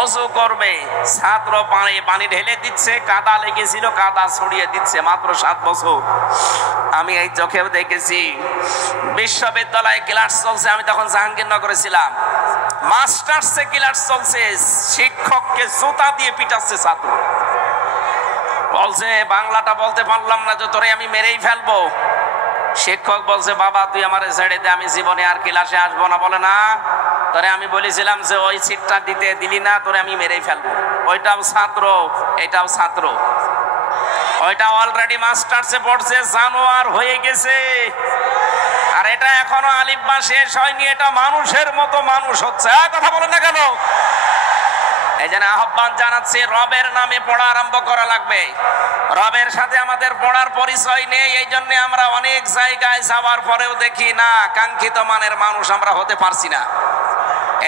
ওযু করবে, ছাত্র পানি ঢেলে দিচ্ছে, কাদা লেগেছিল কাদা ছড়িয়ে দিচ্ছে। মাত্র 7 বছর। আমি এই চোখেও দেখেছি। বিশ্ববিদ্যালয়ে ক্লাস চলছে, আমি তখন জাহাঙ্গীরনগরে ছিলাম। মাস্টার্সে ক্লাস চলছে, শিক্ষককে জুতা দিয়ে পিটাচ্ছে ছাত্র। বলছে বাংলাটা বলতে পারলাম না যে তোরে আমি মেরেই ফেলবো। শিক্ষক বলছে বাবা তুই আমারে ছেড়ে দে, আমি জীবনে আর ক্লাসে আসবো না। বলে না, তোরে আমি বলেছিলাম যে ওই সিটটা দিতে দিলি না, তোরে আমি মেরেই ফেলবো। ওইটাও ছাত্র, এটাও ছাত্র। ওইটা অলরেডি মাস্টার্সে পড়ছে, জানোয়ার হয়ে গেছে। আর এটা এখনো আলিফ বা শেষ হয়নি, এটা মানুষের মতো মানুষ হচ্ছে। কথা বলেন না কেন? এই জন্য আহ্বান জানাচ্ছি, রবের নামে পড়া আরম্ভ করা লাগবে। রবের সাথে আমাদের পড়ার পরিচয় নেই, এই জন্য আমরা অনেক জায়গায় যাওয়ার পরেও দেখি না কাঙ্ক্ষিত মানের মানুষ আমরা হতে পারছি না।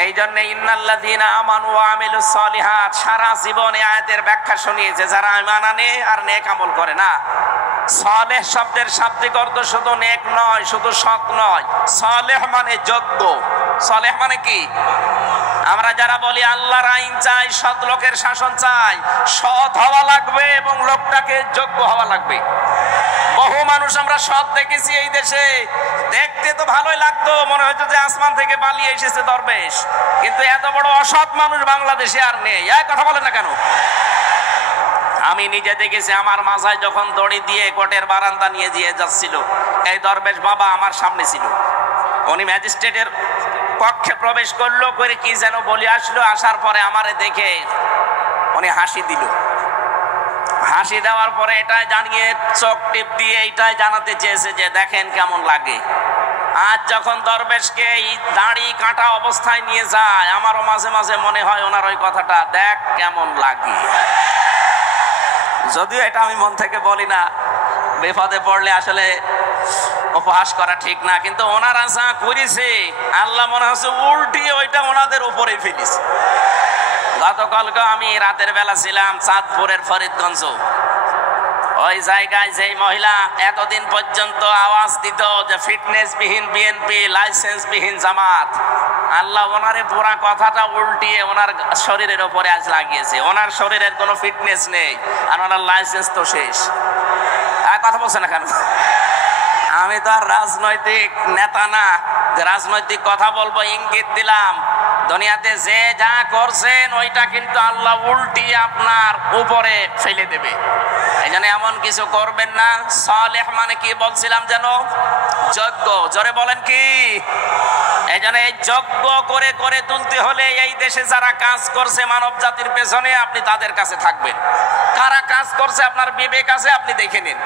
এই জন্য ইন্নাল্লাযীনা আমানু ওয়া আমিলুস সলিহাত, সারা জীবনে আয়াতের ব্যাখ্যা শুনিয়েছে যারা ঈমান আনে আর নেক আমল করে না। সালেহ শব্দের শাব্দিক অর্থ শুধু নেক নয়, শুধু সৎ নয়। সালেহ মানে যোগ্য। সালেহ মানে কি? আমরা যারা বলি আল্লাহর আইন চাই, সৎ লোকের শাসন চাই, সৎ হওয়া লাগবে এবং লোকটাকে যোগ্য হওয়া লাগবে। বহু মানুষ আমরা সৎ দেখেছি এই দেশে, দেখতে তো ভালোই লাগতো, মনে হতো যে আসমান থেকে পালিয়ে এসেছে দরবেশ, কিন্তু এত বড় অসৎ মানুষ বাংলাদেশে আর নেই। কথা বলেন না কেন? আমি নিজে দেখেছি, আমার মাথায় যখন দড়ি দিয়ে কোর্টের বারান্দা নিয়ে দিয়ে যাচ্ছিল, এই দরবেশ বাবা আমার সামনে ছিল। উনি ম্যাজিস্ট্রেটের কক্ষে প্রবেশ করলো, করে কি যেন বলে আসলো। আসার পরে আমারে দেখে উনি হাসি দিল। হাসি দেওয়ার পরে এটাই জানিয়ে চোখ টিপ দিয়ে এইটাই জানাতে চেয়েছে যে দেখেন কেমন লাগে। আজ যখন দরবেশকে এই দাড়ি কাটা অবস্থায় নিয়ে যায়, আমারও মাঝে মাঝে মনে হয় ওনার ওই কথাটা, দেখ কেমন লাগে। যদিও এটা আমি মন থেকে বলি না, বিপদে পড়লে আসলে উপহাস করা ঠিক না, কিন্তু ওনারা যা করেছে আল্লাহ মনে হচ্ছে উল্টিয়ে ওইটা ওনাদের উপরে ফেলেছে। গতকালকে আমি রাতের বেলা ছিলাম চাঁদপুরের ফরিদগঞ্জ। ওই জায়গায় যেই মহিলা এতদিন পর্যন্ত আওয়াজ দিত যে ফিটনেস বিহীন বিএনপি, লাইসেন্স বিহীন জামাত, আল্লাহ ওনারে পুরা কথাটা উল্টিয়ে ওনার শরীরের উপরে আজ লাগিয়েছে। ওনার শরীরের কোনো ফিটনেস নেই, আর ওনার লাইসেন্স তো শেষ। কথা বলছে না কেন? আমি তো আর রাজনৈতিক নেতা না যে রাজনৈতিক কথা বলবো, ইঙ্গিত দিলাম। দুনিয়াতে যে যা করছেন ওইটা কিন্তু আল্লাহ উল্টিয়ে আপনার উপরে ফেলে দেবে। এই জন্য এমন কিছু করবেন না। সালেহ মানে কি বলছিলাম যেন? যজ্ঞ। জোরে বলেন কি? এই জন্য এই যজ্ঞ করে করে তুলতে হলে এই দেশে যারা কাজ করছে মানব জাতির পেছনে, আপনি তাদের কাছে থাকবেন। কারা কাজ করছে আপনার বিবেক আছে, আপনি দেখে নিন।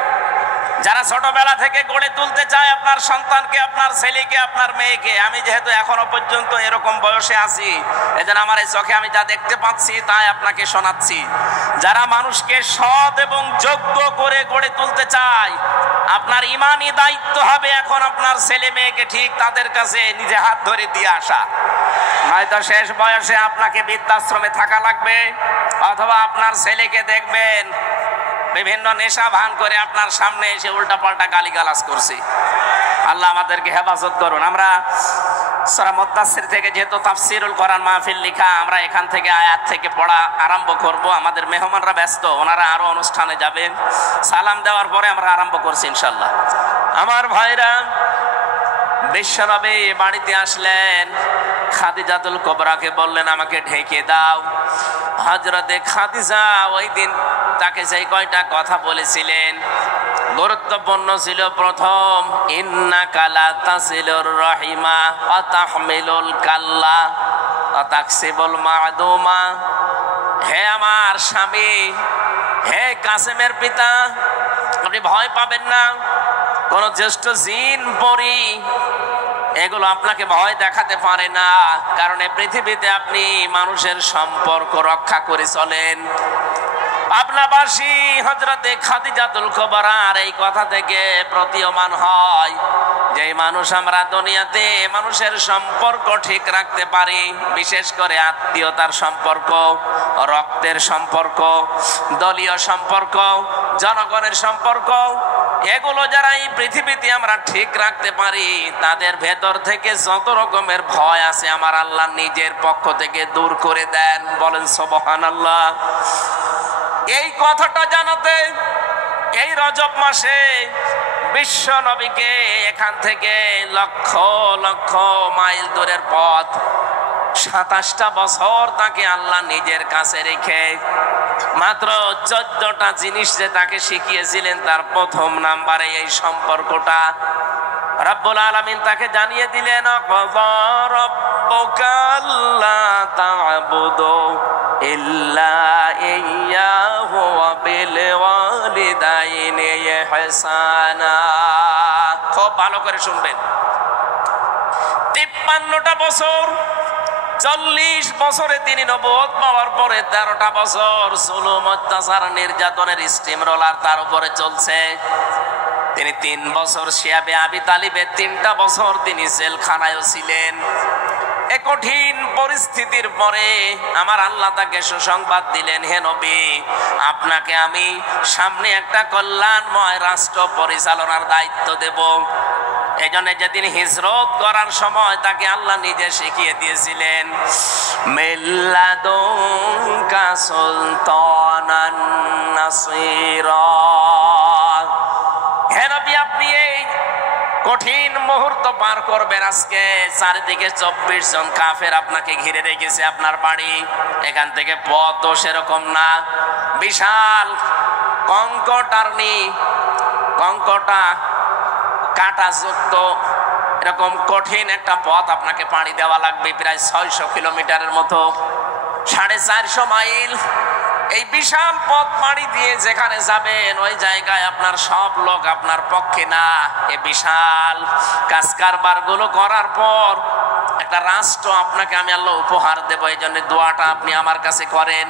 যারা ছোটবেলা থেকে গড়ে তুলতে চায় আপনার সন্তানকে, আপনার ছেলেকে, আপনার মেয়েকে, আমি যেহেতু এখনো পর্যন্ত এরকম বয়সে আছি, এজন্য আমার এই চোখে আমি যা দেখতে পাচ্ছি তাই আপনাকে শোনাচ্ছি। যারা মানুষকে সৎ এবং যোগ্য করে গড়ে তুলতে চায়, আপনার ইমানি দায়িত্ব হবে এখন আপনার ছেলে মেয়েকে ঠিক তাদের কাছে নিজে হাত ধরে দিয়ে আসা। নয়তো শেষ বয়সে আপনাকে বৃদ্ধাশ্রমে থাকা লাগবে, অথবা আপনার ছেলেকে দেখবেন বিভিন্ন নেশা ভান করে আপনার সামনে এসে উল্টাপাল্টা গালিগালাজ করছে। আল্লাহ আমাদেরকে হেফাজত করুন। আমরা সূরা মুদ্দাসসির থেকে যেহেতু তাফসীরুল কোরআন মাহফিল লিখা, আমরা এখান থেকে আয়াত থেকে পড়া আরম্ভ করব। আমাদের মেহমানরা ব্যস্ত, ওনারা আরো অনুষ্ঠানে যাবেন। সালাম দেওয়ার পরে আমরা আরম্ভ করছি ইনশাআল্লাহ। আমার ভাইরা, বিশ্বনবী বাড়িতে আসলেন, খাদিজাতুল কুবরাকে বললেন আমাকে ঢেকে দাও। হযরতে খাদিজা ওই দিন তাকে সেই কয়টা কথা বলেছিলেন গুরুত্বপূর্ণ ছিল। প্রথম, ইন্নাকা লা তাসিলুর রাহিমা ওয়া তাহমিলুল কাল্লা ওয়া তাকসিবুল মা'দুমা। হে আমার স্বামী, হে কাসেমের পিতা, আপনি ভয় পাবেন না। কোন জ্যেষ্ঠ জিন পরি এগুলো আপনাকে ভয় দেখাতে পারে না, কারণ এই পৃথিবীতে আপনি মানুষের সম্পর্ক রক্ষা করে চলেন। পাবনাবাসী হযরতে খাদিজাতুল কুবরার এই কথা থেকে প্রতীয়মান হয় যে মানুষ আমরা দুনিয়াতে মানুষের সম্পর্ক ঠিক রাখতে পারি, বিশেষ করে আত্মীয়তার সম্পর্ক, রক্তের সম্পর্ক, দলীয় সম্পর্ক, জনগণের সম্পর্ক, এগুলো যারা এই পৃথিবীতে আমরা ঠিক রাখতে পারি, তাদের ভেতর থেকে যত রকমের ভয় আছে আমার আল্লাহ নিজের পক্ষ থেকে দূর করে দেন। বলেন সুবহানাল্লাহ। এই কথাটা জানাতে এই রজব মাসে বিশ্ব নবীকে এখান থেকে লক্ষ লক্ষ মাইল দূরের পথ, 27টা বছর তাকে আল্লাহ নিজের কাছে রেখে মাত্র 14টা জিনিস যে তাকে শিখিয়েছিলেন, তার প্রথম নাম্বারে এই সম্পর্কটা রব্বুল আলামিন তাকে জানিয়ে দিলেন, রাব্বুকা আল্লা তা'বুদু ইল্লা ইয়্যাহু ওয়া বিল ওয়ালিদাইনি ইহসানা। খুব ভালো করে শুনবেন। 53টা বছর, 40 বছরে তিনি নবুয়ত পাওয়ার পরে 13টা বছর জুলুম, অত্যাচার, নির্যাতনের স্টিম রোলার তার উপরে চলছে। তিনি 3 বছর শিয়াবে আবি তালিবের 3টা বছর তিনি জেলখানায়ও ছিলেন। এই কঠিন পরিস্থিতির পরে আমার আল্লাহ তাকে সুসংবাদ দিলেন, হে নবী, আপনাকে আমি সামনে একটা কল্যাণময় রাষ্ট্র পরিচালনার দায়িত্ব দেব। এই জন্য যেদিন হিজরত করার সময় তাকে আল্লাহ নিজে শিখিয়ে দিয়েছিলেন, মিল্লাদুনকা সুলতানান নাসীরা। হে নবী, আপনি এই কঠিন মুহূর্ত পার করবেন। আজকে চারিদিকে 24 জন কাফের আপনাকে ঘিরে রেখেছে। আপনার বাড়ি এখান থেকে পথও সেরকম না, বিশাল কঙ্কটা কাঁটাযুক্ত এরকম কঠিন একটা পথ আপনাকে পাড়ি দেওয়া লাগবে, প্রায় 600 কিলোমিটারের মতো, 450 মাইল। এই বিশাল পথ পাড়ি দিয়ে যেখানে যাবেন ওই জায়গায় আপনার সব লোক আপনার পক্ষে না। এই বিশাল কাজ কারবার গুলো করার পর একটা রাষ্ট্র আপনাকে আমি আল্লাহ উপহার দেব। এই জন্য দোয়াটা আপনি আমার কাছে করেন।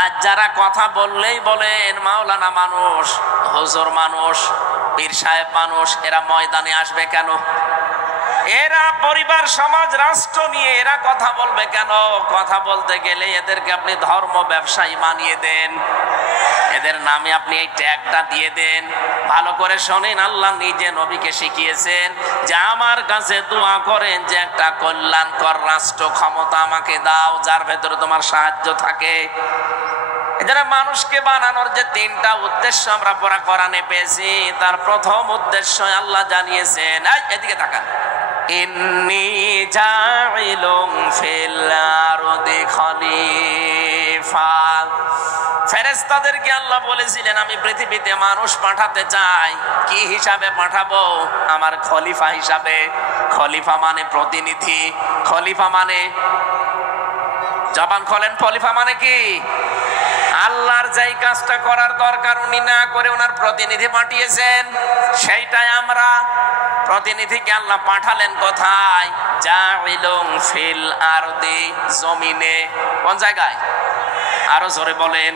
আর যারা কথা বললেই বলেন মাওলানা মানুষ, হুজুর মানুষ, পীর সাহেব মানুষ, এরা ময়দানে আসবে কেন? এরা পরিবার সমাজ রাষ্ট্র নিয়ে এরা কথা বলবে কেন? কথা বলতে গেলে এদেরকে আপনি ধর্ম ব্যবসায়ী বানিয়ে দেন, এদের নামে আপনি এই ট্যাগটা দিয়ে দেন। ভালো করে শোনেন, আল্লাহ নিজে নবীকে শিখিয়েছেন যে আমার কাছে দোয়া করেন যে একটা কল্যাণকর রাষ্ট্র ক্ষমতা আমাকে দাও যার ভেতরে তোমার সাহায্য থাকে। এজন্য মানুষকে বানানোর যে তিনটা উদ্দেশ্য আমরা পড়া কোরআনে পেয়েছি, তার প্রথম উদ্দেশ্য আল্লাহ জানিয়েছেন, এদিকে তাকান, ইন্নী জাইলুম ফিল আরদি খলিফা। ফেরেশতাদেরকে আল্লাহ বলেছিলেন আমি পৃথিবীতে মানুষ পাঠাতে চাই। কি হিসাবে পাঠাবো? আমার খলিফা হিসাবে। খলিফা মানে প্রতিনিধি, খলিফা মানে জবান খোলেন, খলিফা মানে কি? আল্লাহর যেই কাজটা করার দরকার উনি না করে ওনার প্রতিনিধি পাঠিয়েছেন, সেইটাই আমরা। প্রতিনিধিকে আল্লাহ পাঠালেন কোথায়? জাইলুম ফিল আরদি, জমিনে। কোন জায়গায়? আরো জোরে বলেন।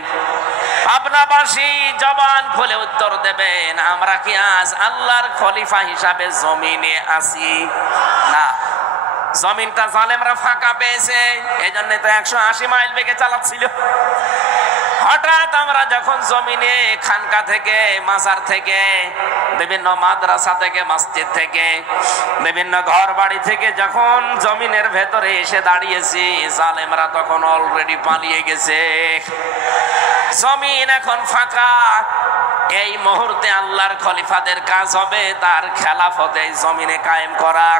পাবনাবাসী জবান খুলে উত্তর দেবেন, আমরা কি আজ আল্লাহর খলিফা হিসাবে জমিনে আছি? না, জমিনটা জালেমরা ফাঁকা পেয়েছে, এই জন্য তো 180 মাইল বেগে চালাচ্ছিল। হঠাৎ আমরা যখন জমিনে খানকা থেকে, মাজার থেকে, বিভিন্ন মাদ্রাসা থেকে, মসজিদ থেকে, বিভিন্ন ঘর বাড়ি থেকে যখন জমিনের ভেতরে এসে দাঁড়িয়েছি, জালেমরা তখন অলরেডি পালিয়ে গেছে। জমিন এখন ফাঁকা। এই মুহূর্তে আল্লাহর খলিফাদের কাজ হবে তার খেলাফতে জমিনে কায়েম করা।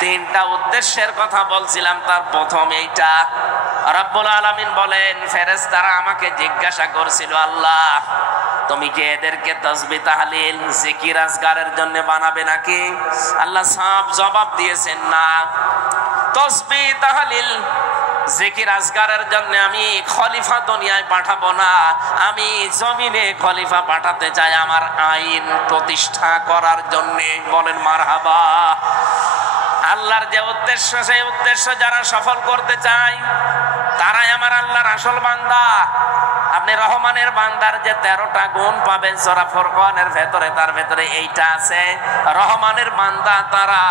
তিনটা উদ্দেশ্যের কথা বলছিলাম, তার প্রথম এইটা। রব্বুল আলামিন বলেন, ফেরেশতারা আমাকে জিজ্ঞাসা করছিল, আল্লাহ তুমি কি এদেরকে তাসবিহ তাহলিল জিকির আজকারের জন্য বানাবে নাকি? আল্লাহ সাফ জবাব দিয়েছেন, না, তাসবিহ তাহলিল জিকির আজকারের জন্য আমি খলিফা দুনিয়ায় পাঠাবো না। আমি জমিনে খলিফা পাঠাতে চাই আমার আইন প্রতিষ্ঠা করার জন্য। বলেন মারহাবা। আল্লাহর যে উদ্দেশ্য, সেই উদ্দেশ্য যারা সফল করতে চায় তারাই আমার আল্লাহর আসল বান্দা। আপনি রহমানের বান্দার যে 13টা গুণ পাবেন সূরা ফুরকানের ভেতরে, তার ভেতরে এইটা আছে। রহমানের বান্দা তারা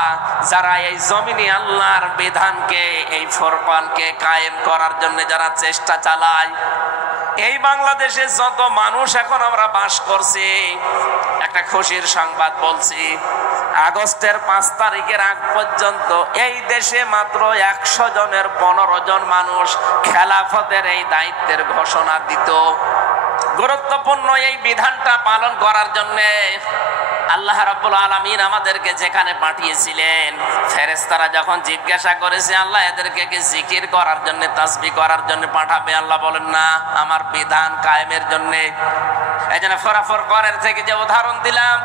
যারা এই জমিনে আল্লাহর বিধানকে, এই ফুরকানকে কায়েম করার জন্য যারা চেষ্টা চালায়। এই বাংলাদেশে যত মানুষ এখন আমরা বাস করছি, একটা খুশির সংবাদ বলছি, আগস্টের 5 তারিখের আগ পর্যন্ত এই দেশে মাত্র 100 জনের 15 জন মানুষ খেলাফতের এই দায়িত্বের ঘোষণা দিত। গুরুত্বপূর্ণ এই বিধানটা পালন করার জন্য আল্লাহ রাব্বুল আলামিন আমাদেরকে যেখানে পাঠিয়েছিলেন, ফেরেশতারা যখন জিজ্ঞাসা করেছে আল্লাহ এদেরকে কি জিকির করার জন্য, তাসবিহ করার জন্য পাঠাবে? আল্লাহ বলেন, না, আমার বিধান কায়েমের জন্য। এইজন্য সূরা ফুরকানের থেকে যে উদাহরণ দিলাম,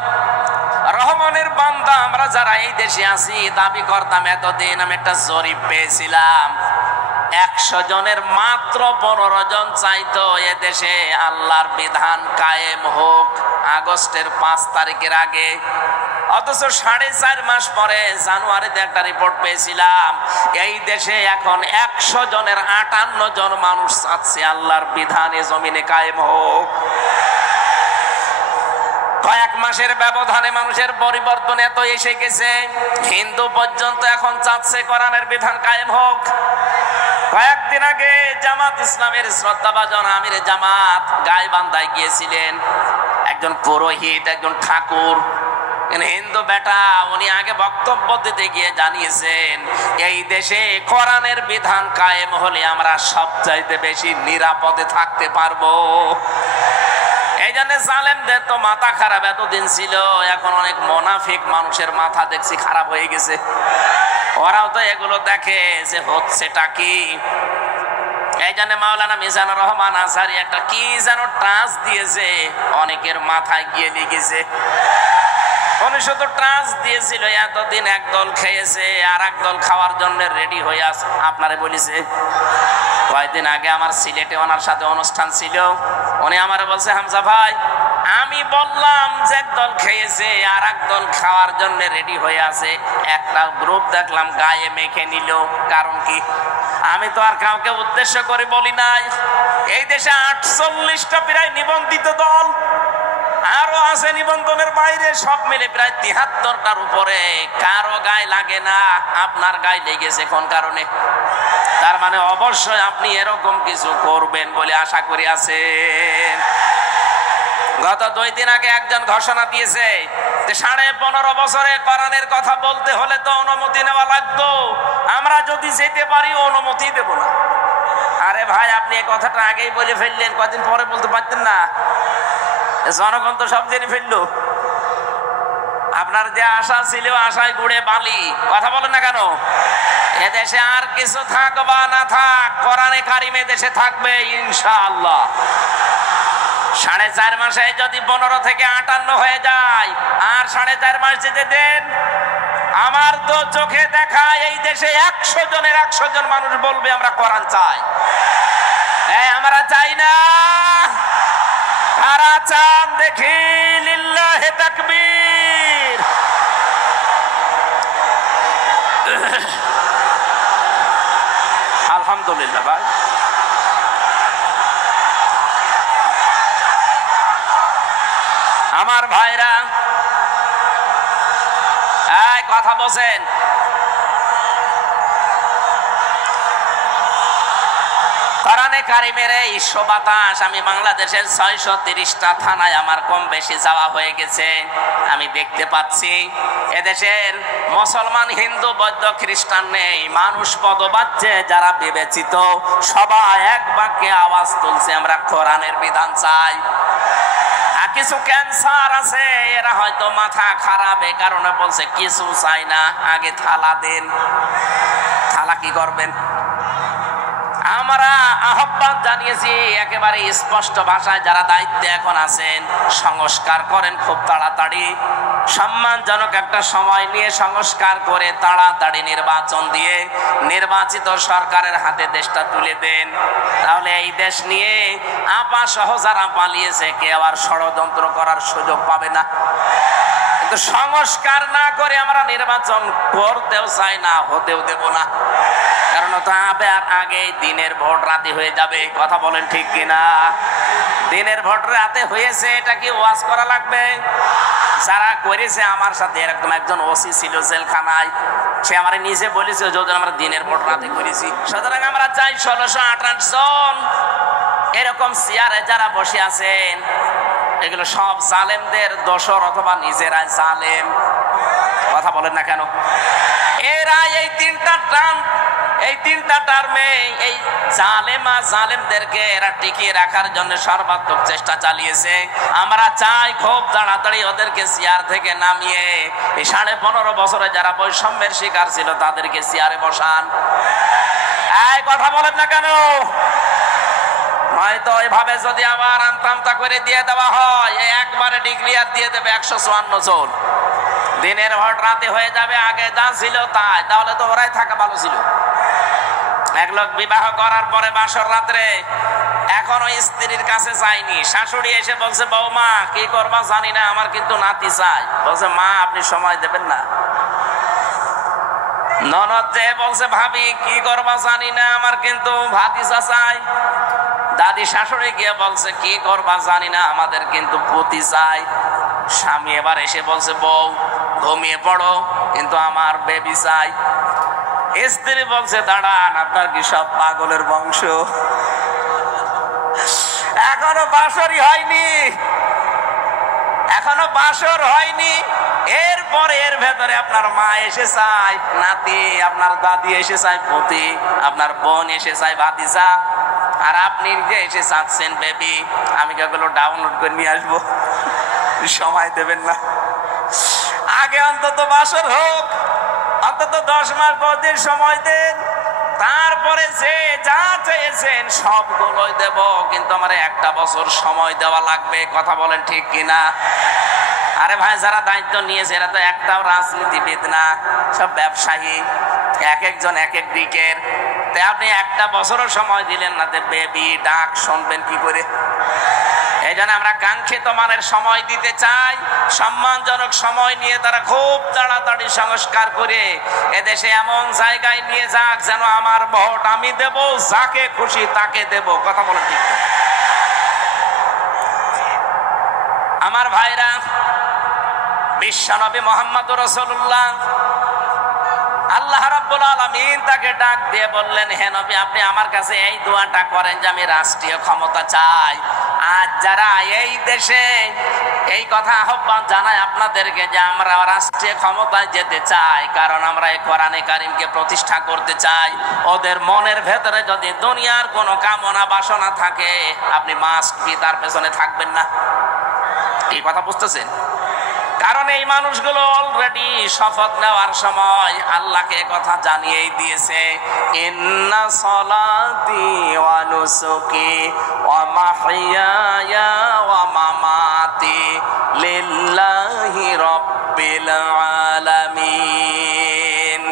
রহমানের বান্দা আমরা যারা এই দেশে আছি দাবি করতাম, এতদিন আমি একটা জরিপ পেয়েছিলাম, 100 জনের মাত্র 15 জন চাইতো এ দেশে আল্লাহর বিধান কায়েম হোক আগস্টের 5 তারিখের আগে। অথচ 4.5 মাস পরে জানুয়ারিতে একটা রিপোর্ট পেয়েছিলাম, এই দেশে এখন 100 জনের 58 জন মানুষ চাচ্ছে আল্লাহর বিধানে জমিনে কায়েম হোক। কয়েক মাসের ব্যবধানে মানুষের পরিবর্তন এত এসে গেছে, হিন্দু পর্যন্ত এখন চাচ্ছে কোরআনের বিধান কায়েম হোক। কয়েকদিন আগে জামাত ইসলামের শ্রদ্ধাভাজন আমিরে জামাত গাইবান্ধায় গিয়েছিলেন। একজন পুরোহিত, একজন ঠাকুর, হিন্দু বেটা, উনি আগে বক্তব্য দিতে গিয়ে জানিয়েছেন এই দেশে কোরআনের বিধান কায়েম হলে আমরা সবচাইতে বেশি নিরাপদে থাকতে পারবো। এই জন্য জালেমদের তো মাথা খারাপ এতদিন ছিল, এখন অনেক মুনাফিক মানুষের মাথা দেখছি খারাপ হয়ে গেছে। ওরাও তো এগুলো দেখে যে হচ্ছেটা কি। এই জন্য মাওলানা মিজানুর রহমান আজহারি একটা কি যেন ট্রান্স দিয়েছে, অনেকের মাথায় গিয়ে লেগেছে। উনি শুধু ট্রান্স দিয়েছিল, এতদিন এক দল খেয়েছে আর এক দল খাওয়ার জন্য রেডি হয়ে আছে। আপনারে বলিছে, কয়েকদিন আগে আমার সিলেটে ওনার সাথে অনুষ্ঠান ছিল, উনি আমারে বলছে, হামজা ভাই, আমি বললাম যে একদল খেয়েছে আর একদল খাওয়ার জন্য রেডি হয়ে আছে, একটা গ্রুপ দেখলাম গায়ে মেখে নিল, কারণ কি? আমি তো আর কাউকে উদ্দেশ্য করে বলি নাই। এই দেশে 48টা প্রায় নিবন্ধিত দল, আরো আছে নিবন্ধনের বাইরে, সব মিলে প্রায় ৭৩টার উপরে। কারো গায়ে লাগে না, আপনার গায়ে লেগেছে কোন কারণে? তার মানে অবশ্যই আপনি এরকম কিছু করবেন বলে আশা করি আছেন। গত 2 দিন আগে একজন ঘোষণা দিয়েছে যে 15.5 বছরে কোরআনের কথা বলতে হলে তো অনুমতি নেওয়া লাগতো, আমরা যদি যেতে পারি অনুমতি দেব না। আরে ভাই, আপনি এই কথাটা আগেই বলে ফেললেন, কদিন পরে বলতে পারতেন না? জনগণ তো সব জেনে ফেললো। আপনার যে আশা ছিল, আশায় গুড়ে বালি। কথা বলেন না কেন? এদেশে আর কিছু থাক বা না থাক, কোরআনে কারিম দেশে থাকবে ইনশাআল্লাহ। 4.5 মাসে যদি 15 থেকে 58 হয়ে যায়, আর 4.5 মাস যেতে দেন, আমার তো চোখে দেখা এই দেশে 100 জনের 100 জন মানুষ বলবে আমরা কোরআন চাই। আমরা চাই না। কারা চান দেখি? লিল্লাহি তাকবীর। আলহামদুলিল্লাহ ভাই। আমার ভাইরা, এই কথা বলছেন। কোরআনে কারিমের এই বাতাস, আমি বাংলাদেশের 630টা থানায় আমার কম বেশি যাওয়া হয়ে গেছে। আমি দেখতে পাচ্ছি এদেশের মুসলমান, হিন্দু, বৌদ্ধ, খ্রিস্টান নেই, মানুষ পদবাচ্যে যারা বিবেচিত, সবাই এক বাক্যে আওয়াজ তুলছে আমরা কোরআনের বিধান চাই। কিছু ক্যান্সার আছে, এরা হয়তো মাথা খারাপ, এ কারণে বলছে কিছু চাই না, আগে থালা দেন। থালা কি করবেন? আমরা আহ্বান জানিয়েছি একেবারে স্পষ্ট ভাষায়, যারা দায়িত্বে এখন আছেন সংস্কার করেন খুব তাড়াতাড়ি, সম্মানজনক একটা সময় নিয়ে সংস্কার করে তাড়াতাড়ি নির্বাচন দিয়ে নির্বাচিত সরকারের হাতে দেশটা তুলে দেন। তাহলে এই দেশ নিয়ে আপা সহ যারা পালিয়েছে কেউ আর ষড়যন্ত্র করার সুযোগ পাবে না। কিন্তু সংস্কার না করে আমরা নির্বাচন করতেও চাই না, হতেও দেব না। কারণ তার আগে দিনের ভোট রাতে হয়ে যাবে। কথা বলেন ঠিক কিনা? দিনের ভোট রাতে হয়েছে, এটা কি ওয়াজ করা লাগবে? যারা করেছে আমার সাথে, এরকম একজন ওসি ছিল জেলখানায়, সে আমার নিজে বলেছে যদি আমরা দিনের ভোট রাতে করেছি। সুতরাং আমরা চাই 1628 জন এরকম চেয়ারে যারা বসে আছেন, এগুলো সব জালেমদের দোসর অথবা নিজেরাই জালেম। কথা বলেন না কেন? এরা এই 3টা টার্মে এই জালেমদেরকে এরা টিকিয়ে রাখার জন্য সর্বাত্মক চেষ্টা চালিয়েছে। আমরা চাই খুব তাড়াতাড়ি ওদেরকে চেয়ার থেকে নামিয়ে এই 15.5 বছরে যারা বৈষম্যের শিকার ছিল তাদেরকে চেয়ারে বসান। এই কথা বলেন না কেন? হয়তো এভাবে যদি আবার আমতা করে দিয়ে দেওয়া হয়, একবারে ডিক্লিয়ার দিয়ে দেবে 154 জন, দিনের ভোট রাতে হয়ে যাবে, আগে যা ছিল তাই। তাহলে তো ওরাই থাকা ভালো ছিল। এক লোক বিবাহ করার পরে বাসর রাত্রে এখনো স্ত্রীর কাছে যায়নি, শাশুড়ি এসে বলছে বৌমা কি করবা জানি না, আমার কিন্তু নাতি চাই। বলছে মা আপনি সময় দেবেন না। ননদ যে বলছে ভাবি কি করবা জানি না, আমার কিন্তু ভাতিজা চাই। দাদি শাশুড়ি গিয়ে বলছে কি করবা জানি না, আমাদের কিন্তু পুতি চাই। স্বামী এবার এসে বলছে বউ ঘুমিয়ে পড়ো, কিন্তু আমার বেবি চাই। স্ত্রী বলছে দাঁড়ান, আপনার কি সব পাগলের বংশ? এখনো বাসরই হয়নি, এখনো বাসর হয়নি, এরপরে এর ভেতরে আপনার মা এসে চায় নাতি, আপনার দাদি এসে চায় পুতি, আপনার বোন এসে চায় ভাতিজা, আর আপনি যে এসে চাচ্ছেন বেবি। আমি এগুলো ডাউনলোড করে নিয়ে আসবো, সময় দেবেন না? আগে অন্তত বাসর হোক, অন্তত 10 মাস 10 দিন সময় দেন, তারপরে যে যা চেয়েছেন সবগুলোই দেব। কিন্তু আমার 1 বছর সময় দেওয়া লাগবে। কথা বলেন ঠিক কিনা? আরে ভাই, যারা দায়িত্ব নিয়েছে এরা তো একটাও রাজনীতিবিদ না, সব ব্যবসায়ী, এক একজন এক এক দিকের। তাই আপনি 1 বছরও সময় দিলেন না, বেবি ডাক শুনবেন কি করে? এই জন্য আমরা কাঙ্ক্ষিত মানের সময় দিতে চাই, সম্মানজনক সময় নিয়ে তারা খুব তাড়াতাড়ি সংস্কার করে এদেশে এমন জায়গায় নিয়ে যাক যেন আমার ভোট আমি দেব, যাকে খুশি তাকে দেব। কথা বলেন ঠিক? আমার ভাইরা, বিশ্বনবী মুহাম্মদুর রাসূলুল্লাহ, আল্লাহ রাব্বুল আলামিন তাকে ডাক দিয়ে বললেন, হে নবী, আপনি আমার কাছে এই দোয়াটা করেন যে আমি রাষ্ট্রীয় ক্ষমতা চাই। আজ যারা এই দেশে এই কথা আহ্বান জানায় আপনাদেরকে যে আমরা রাষ্ট্রীয় ক্ষমতায় যেতে চাই, কারণ আমরা এই কোরআনে কারিমকে প্রতিষ্ঠা করতে চাই, ওদের মনের ভেতরে যদি দুনিয়ার কোনো কামনা বাসনা থাকে, আপনি মাস্ট বি তার পেছনে থাকবেন না। এই কথা বুঝতেছেন? কারণ এই মানুষগুলো অলরেডি শপথ নেওয়ার সময় আল্লাহকে কথা জানিয়েই দিয়েছে, ইন্না সলাতি ওয়া নুসুকি ওয়া মাহইয়ায়া ওয়া মামাতি লিল্লাহি রাব্বিল আলামিন।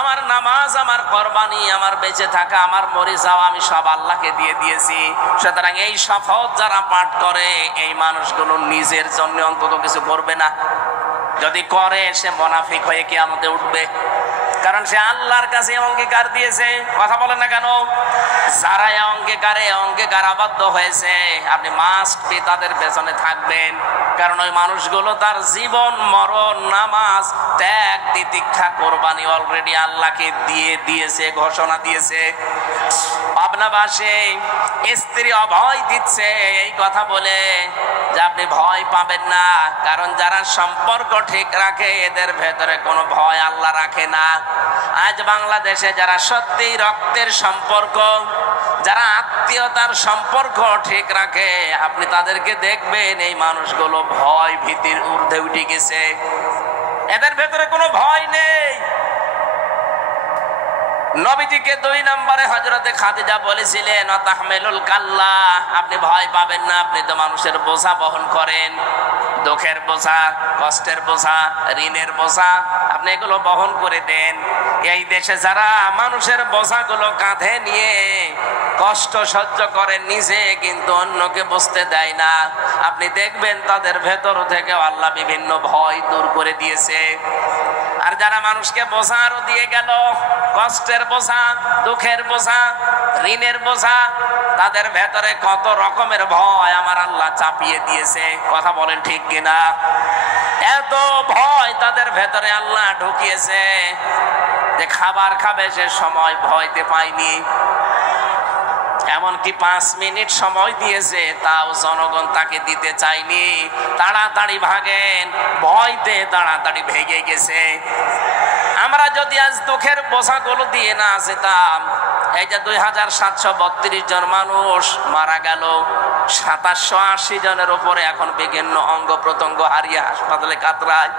আমার নামাজ, আমার কুরবানি, আমার বেঁচে থাকা, আমার মরে যাওয়া আমি সব আল্লাহকে দিয়ে দিয়েছি। সুতরাং এই শপথ যারা পাঠ করে, এই মানুষগুলো নিজের জন্য অন্তত কিছু করবে না। যদি করে, সে মুনাফিক হয়ে কিয়ামতে উঠবে। কারণ সে আল্লাহর কাছে অঙ্গীকার দিয়েছে। কথা বলেন না কেন? যারা অঙ্গীকার আবদ্ধ হয়েছে, আপনি মাস্ট বি তাদের পেছনে থাকবেন। কারণ ওই মানুষগুলো তার জীবন, মরণ, নামাজ, ত্যাগ, তিতিক্ষা, কোরবানি অলরেডি আল্লাহকে দিয়ে দিয়েছে, ঘোষণা দিয়েছে। পাবনাবাসে স্ত্রী অভয় দিচ্ছে এই কথা বলে যে আপনি ভয় পাবেন না, কারণ যারা সম্পর্ক ঠিক রাখে এদের ভেতরে কোনো ভয় আল্লাহ রাখে না। আজ বাংলাদেশে যারা সত্যি রক্তের সম্পর্ক, যারা আত্মীয়তার সম্পর্ক ঠিক রাখে, আপনি তাদেরকে দেখবেন এই মানুষগুলো ভয় ভীতির ঊর্ধ্বে উঠে গেছে। এদের ভেতরে কোনো ভয় নেই। নবীজিকে 2 নম্বরে হযরতে খাদিজা বলেছিলেন, তাহমিলুল কাল্লা, আপনি ভয় পাবেন না, আপনি তো মানুষের বোঝা বহন করেন, দুঃখের বোঝা, কষ্টের বোঝা, ঋণের বোঝা, আপনি এগুলো বহন করে দেন। এই দেশে যারা মানুষের বোঝাগুলো কাঁধে নিয়ে কষ্ট সহ্য করে, নিজে কিন্তু অন্যকে বুঝতে দেয় না, আপনি দেখবেন তাদের ভেতর থেকে আল্লাহ বিভিন্ন ভয় দূর করে দিয়েছে। আর যারা মানুষকে বোঝা আরো দিয়ে গেল, কষ্টের বোঝা, দুঃখের বোঝা, ঋণের বোঝা, তাদের ভেতরে কত রকমের ভয় আমার আল্লাহ চাপিয়ে দিয়েছে। কথা বলেন ঠিক কিনা? এত ভয় তাদের ভেতরে আল্লাহ ঢুকিয়েছে যে খাবার খাবে সে সময় ভয়তে পায়নি। এমনকি 5 মিনিট সময় দিয়েছে, তাও জনগণ তাকে দিতে চায়নি। তাড়াতাড়ি ভাগেন, ভয়তে তাড়াতাড়ি ভেগে গেছে। আমরা যদি আজ দুঃখের বোঝাগুলো দিয়ে না যেতাম, এই যে 2732 জন মানুষ মারা গেল, 2780 জনের উপরে এখন বিভিন্ন অঙ্গ প্রত্যঙ্গ হারিয়ে হাসপাতালে কাতরায়।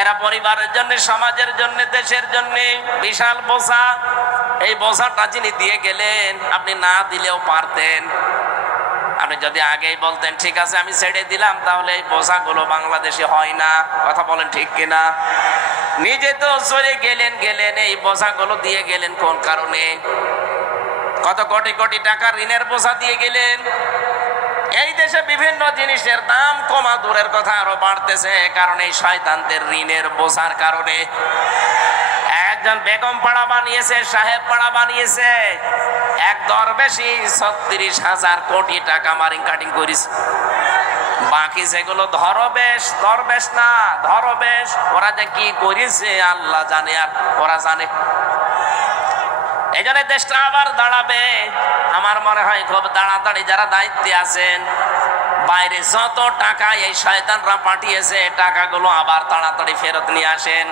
এরা পরিবারের জন্য, সমাজের জন্য, দেশের জন্য বিশাল বোঝা। এই বোঝাটা যিনি দিয়ে গেলেন, আপনি না দিলেও পারতেন। আপনি যদি আগেই বলতেন ঠিক আছে আমি ছেড়ে দিলাম, তাহলে এই বোঝাগুলো বাংলাদেশে হয় না। কথা বলেন ঠিক কিনা? নিজে তো চলে গেলেন, এই বোঝাগুলো দিয়ে গেলেন কোন কারণে? কত কোটি কোটি টাকা ঋণের বোঝা দিয়ে গেলেন। এই দেশে বিভিন্ন জিনিসের দাম কমা দূরের কথা, আরো বাড়তেছে, কারণ এই শয়তানদের ঋণের বোঝার কারণে। একজন বেগম পাড়া বানিয়েছে, সাহেব পাড়া বানিয়েছে, এক দরবেশি 36,000 কোটি টাকা মারিং কাটিং করেছে। বাকি যেগুলো দরবেশ না ধরবেশ, ওরা যে কি করেছে আল্লাহ জানে, আর ওরা জানে। এই জন্য দেশটা আবার দাঁড়াবে। আমার মনে হয় খুব তাড়াতাড়ি যারা দায়িত্বে আছেন, বাইরে যত টাকা এই শয়তানরা পাঠিয়েছে, টাকাগুলো আবার তাড়াতাড়ি ফেরত নিয়ে আসেন।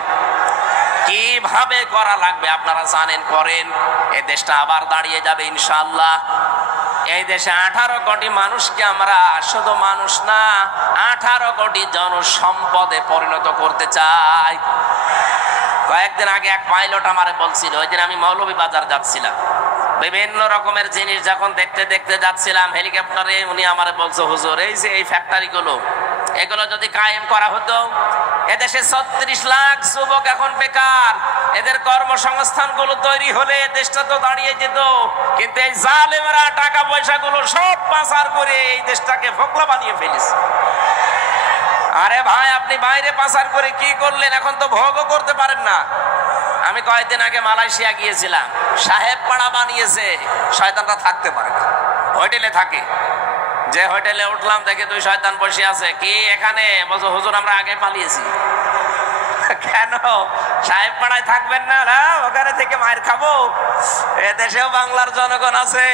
কিভাবে করা লাগবে আপনারা জানেন, করেন। এই দেশটা আবার দাঁড়িয়ে যাবে ইনশাআল্লাহ। এই দেশে 18 কোটি মানুষকে আমরা শুধু মানুষ না, 18 কোটি জনসম্পদে পরিণত করতে চাই। কয়েকদিন আগে এক পাইলট আমারে বলছিল, ওই দিন আমি মৌলভীবাজার যাচ্ছিলাম, বিভিন্ন রকমের জিনিস যখন দেখতে দেখতে যাচ্ছিলাম হেলিকপ্টারে, উনি আমারে বলছে, হুজুর এই যে এই ফ্যাক্টরিগুলো, এগুলো যদি কায়েম করা হতো, এদেশে 36 লাখ যুবক এখন বেকার, এদের কর্মসংস্থান গুলো তৈরি হলে দেশটা তো দাঁড়িয়ে যেত। কিন্তু এই জালেমেরা টাকা পয়সা গুলো সব পাচার করে এই দেশটাকে ফোকলা বানিয়ে ফেলেছে। আরে ভাই, আপনি বাইরে পাচার করে কি করলেন? এখন তো ভোগও করতে পারেন না। আমি কয়েকদিন আগে মালয়েশিয়া গিয়েছিলাম, সাহেব পাড়া বানিয়েছে, শয়তানরা থাকতে পারে না, হোটেলে থাকে। যে হোটেলে উঠলাম দেখে 2 শয়তান বসে আছে। কি এখানে? বলছো হুজুর আমরা আগে পালিয়েছি। কেন? সাহেব পাড়ায় থাকবেন না? না, ওখানে থেকে মার খাবো। এ দেশেও বাংলার জনগণ আছে,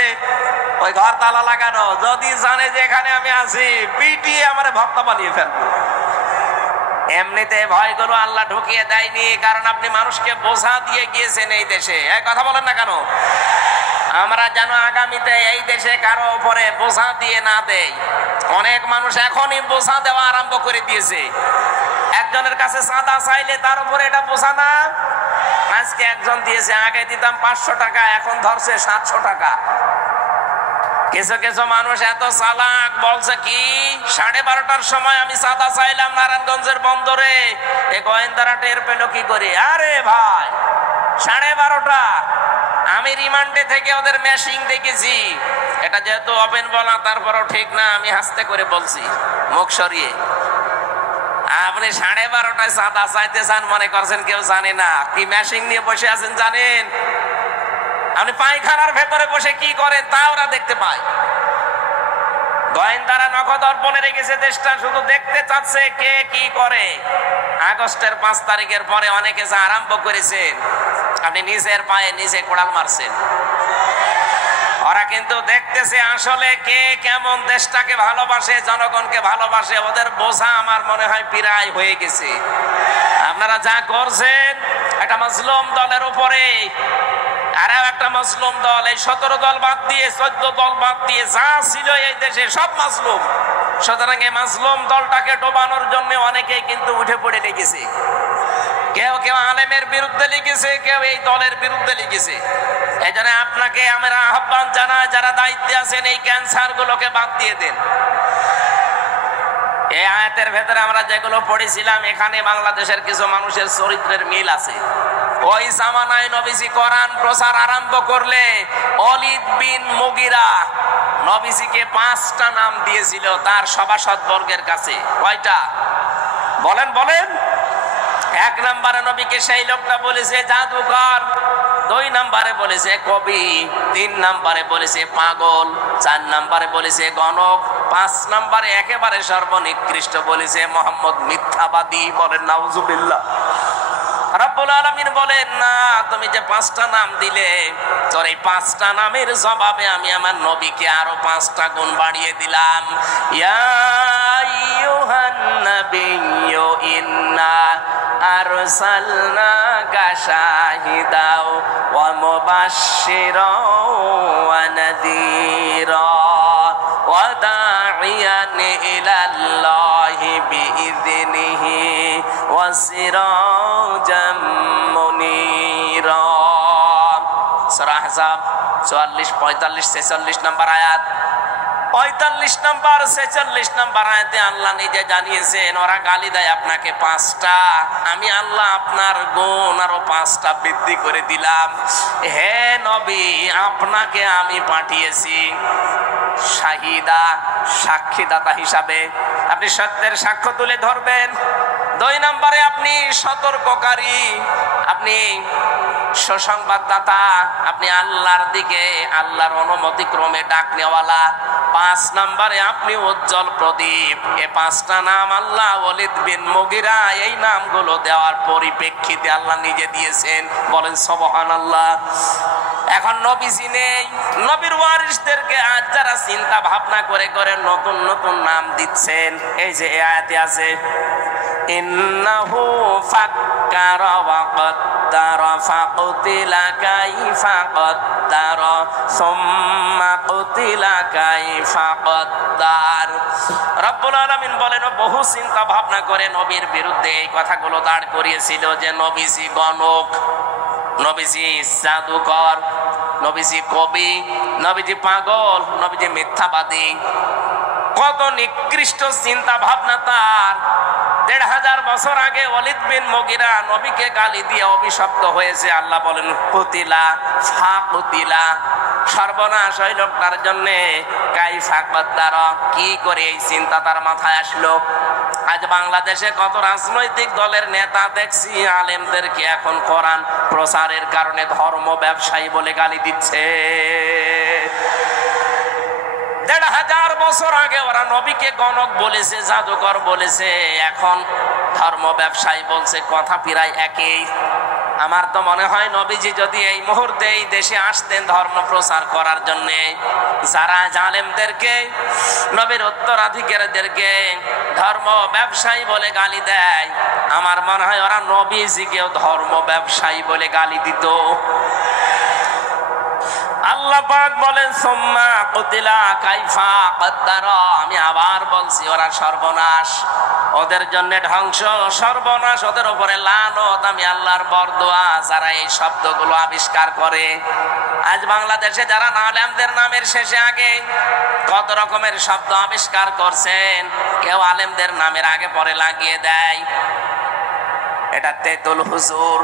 ওই ঘর তালা লাগানো, যদি জানে যে এখানে আমি আছি পিটিয়ে আমার ভক্ত বানিয়ে ফেলবো। এমনিতে ভয়গুলো আল্লাহ ঢুকিয়ে দেয়নি, কারণ আপনি মানুষকে বোঝা দিয়ে গিয়েছেন এই দেশে। এই কথা বলেন না কেন? আমরা যেন আগামীতে এই দেশে কারো উপরে বোঝা দিয়ে না দেয়। অনেক মানুষ এখনই বোঝা দেওয়া আরম্ভ করে দিয়েছে। একজনের কাছে চাঁদা চাইলে তার উপরে এটা বোঝা না। আজকে একজন দিয়েছে, আগে দিতাম 500 টাকা, এখন ধরছে 700 টাকা। কিছু কিছু মানুষ এত চালাক, বলছে কি 12:30টার সময় আমি চাঁদা চাইলাম নারায়ণগঞ্জের বন্দরে, এ গোয়েন্দারা টের পেল কি করে? আরে ভাই 12:30, আমি রিমান্ডে থেকে ওদের মেশিং দেখেছি। এটা যেহেতু ওপেন বলা, তারপরও ঠিক না, আমি হাসতে করে বলছি মুখ সরিয়ে। আপনি 12:30টায় চাঁদা চাইতে চান মনে করছেন কেউ জানে না? কি মেশিং নিয়ে বসে আছেন জানেন? আপনি পায়খানার ভেতরে বসে কি করেন তা ওরা দেখতে পায়। গোয়েন্দারা নখদর্পণে রেখেছে দেশটা, শুধু দেখতে চাচ্ছে কে কি করে। আগস্টের 5 তারিখের পরে অনেকে যা আরম্ভ করেছেন, আপনি নিজের পায়ে নিজে কোড়াল মারছেন। ওরা কিন্তু দেখতেছে আসলে কে কেমন দেশটাকে ভালোবাসে, জনগণকে ভালোবাসে। ওদের বোঝা আমার মনে হয় প্রায় হয়ে গেছে। আপনারা যা করছেন একটা মাজলুম দলের উপরে, আর একটা মাজলুম দল, এই 17 দল বাদ দিয়ে 14 দল বাদ দিয়ে যা ছিল এই দেশে সব মাজলুম। সুতরাং এই মাজলুম দলটাকে ডোবানোর জন্য অনেকেই কিন্তু উঠে পড়ে লেগেছে। কেউ কেউ আলেমের বিরুদ্ধে লিখেছে, কেউ এই দলের বিরুদ্ধে লিখেছে। এই জন্য আপনাকে আমরা আহ্বান জানাই, যারা দায়িত্বে আছেন এই ক্যান্সার গুলোকে বাদ দিয়ে দেন। এই আয়াতের ভেতরে আমরা যেগুলো পড়েছিলাম, এখানে বাংলাদেশের কিছু মানুষের চরিত্রের মিল আছে। ওই জামানায় নবীজি কোরআন প্রচার আরম্ভ করলে ওয়ালিদ বিন মুগিরা নবীজিকে 5টা নাম দিয়েছিল তার সভাসদ বর্গের কাছে। কয়টা? বলেন বলেন। 1 নম্বরে নবীকে সেই লোকটা বলেছে জাদুকর, 2 নম্বরে বলেছে কবি, 3 নম্বরে বলেছে পাগল, 4 নম্বরে বলেছে গণক, 5 নম্বরে একেবারে সর্বনিকৃষ্ট বলেছে মোহাম্মদ মিথ্যাবাদী। বলেন নাউজুবিল্লাহ। রব্বুল আলামিন বলেন, না, তুমি যে 5টা নাম দিলে, তোর এই 5টা নামের জবাবে আমি আমার নবীকে আরো 5টা গুণ বাড়িয়ে দিলাম। ইয়া আইয়ুহান নাবিয়্যু ইন্না আরসালনাকা শাহিদাও ওয়া মুবাশশিরাও ওয়া নাযীরা ওয়া দা'iয়ান ইলাল্লাহি বিইযনিহি ওয়া সিরাজাম মুনীরা। সূরা আহজাব 44, 45, 46 নম্বর আয়াত। 45 নম্বর 46 নম্বর আয়াতে আল্লাহ নিজে জানিয়েছেন, ওরা গালি দেয় আপনাকে 5টা, আমি আল্লাহ আপনার গুণ আরো 5টা বৃদ্ধি করে দিলাম। হে নবী, আপনাকে আমি পাঠিয়েছি শাহিদা, সাক্ষীদাতা হিসাবে। আপনি সত্যের সাক্ষ্য তুলে ধরবেন। 2 নম্বরে আপনি সতর্ককারী, আপনি সুসংবাদদাতা, আপনি আল্লাহর দিকে আল্লাহর অনুমতি ক্রমে ডাক নেওয়ালা। 5 নম্বরে আপনি উজ্জ্বল প্রদীপ। এই 5টা নাম আল্লাহ ওয়ালিদ বিন মুগিরা এই নামগুলো দেওয়ার পরিপ্রেক্ষিতে আল্লাহ নিজে দিয়েছেন। বলেন সুবহানাল্লাহ। এখন নবীজি নেই, নবীর ওয়ারিসদেরকে আজ যারা চিন্তা ভাবনা করে করে নতুন নতুন নাম দিচ্ছেন, এই যে এই আয়াতে আছে ইন্নাহু ফাক্কারা ওয়া কদ্দারা ফাকুতিলা কাইফা কদ্দারা সুম্মা কুতিলা কাইফা কদ্দার। রব্বুল আলামিন বলেন, বহু চিন্তা ভাবনা করে নবীর বিরুদ্ধে এই কথাগুলো দাঁড় করিয়েছিল যে নবীজি গণক, নবীজি জাদুকর, নবীজি কবি, নবীজি পাগল, নবীজি মিথ্যাবাদী। কত নিকৃষ্ট চিন্তা ভাবনা তার। 1500 বছর আগে ওয়ালিদ বিন মুগিরা নবীকে গালি দিয়ে অভিশপ্ত হয়েছে। আল্লাহ বলেন কুতিলা ফাকুতিলা, সর্বনাশ ওই লোকটার জন্য। কাইফা কদ্দারা, কি করে এই চিন্তা তার মাথায় আসলো? আজ বাংলাদেশে কত রাজনৈতিক দলের নেতা দেখছি আলেমদেরকে এখন কোরআন প্রচারের কারণে ধর্ম ব্যবসায়ী বলে গালি দিচ্ছে। 1500 বছর আগে ওরা নবীকে গণক বলেছে, জাদুকর বলেছে, এখন ধর্ম ব্যবসায়ী বলছে, কথা প্রায় একই। আমার তো মনে হয় নবীজি যদি এই মুহূর্তে এই দেশে আসতেন ধর্ম প্রচার করার জন্য, যারা জালেমদেরকে, নবীর উত্তরাধিকারীদেরকে ধর্ম ব্যবসায়ী বলে গালি দেয়, আমার মনে হয় ওরা নবীজিকেও ধর্ম ব্যবসায়ী বলে গালি দিত। আল্লাহ পাক বলেন সুম্মা কুতিলা কাইফা কদ্দারা, আমি আবার বলছি ওরা সর্বনাশ, ওদের জন্য ধ্বংস, সর্বনাশ, ওদের উপরে লানত, আমি আল্লাহর বরদোয়া যারা এই শব্দগুলো আবিষ্কার করে। আজ বাংলাদেশে যারা আলেমদের নামের শেষে আগে কত রকমের শব্দ আবিষ্কার করছেন, কেউ আলেমদের নামের আগে পরে লাগিয়ে দেয় এটা তেতুল হুজুর।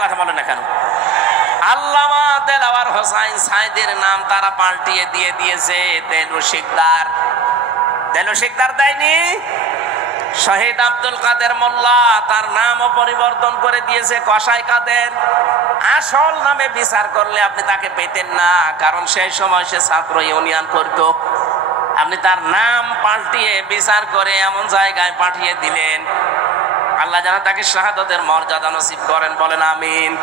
কথা বলে না কেন? আল্লামা দেলাওয়ার হোসাইন সাইদের নাম তারা পাল্টিয়ে দিয়ে দিয়েছে দেলু শিকদার। দেলু শিকদার দেয়নি, শহীদ আব্দুল কাদের মোল্লা তার নামও পরিবর্তন করে দিয়েছে কসাই কাদের। আসল নামে বিচার করলে আপনি তাকে পেতেন না, কারণ সেই সময় সে ছাত্র ইউনিয়ন করত। আপনি তার নাম পাল্টিয়ে বিচার করে এমন জায়গায় পাঠিয়ে দিলেন, আল্লাহ যেন তাকে শাহাদাতের মর্যাদা নসিব করেন, বলেন আমিন।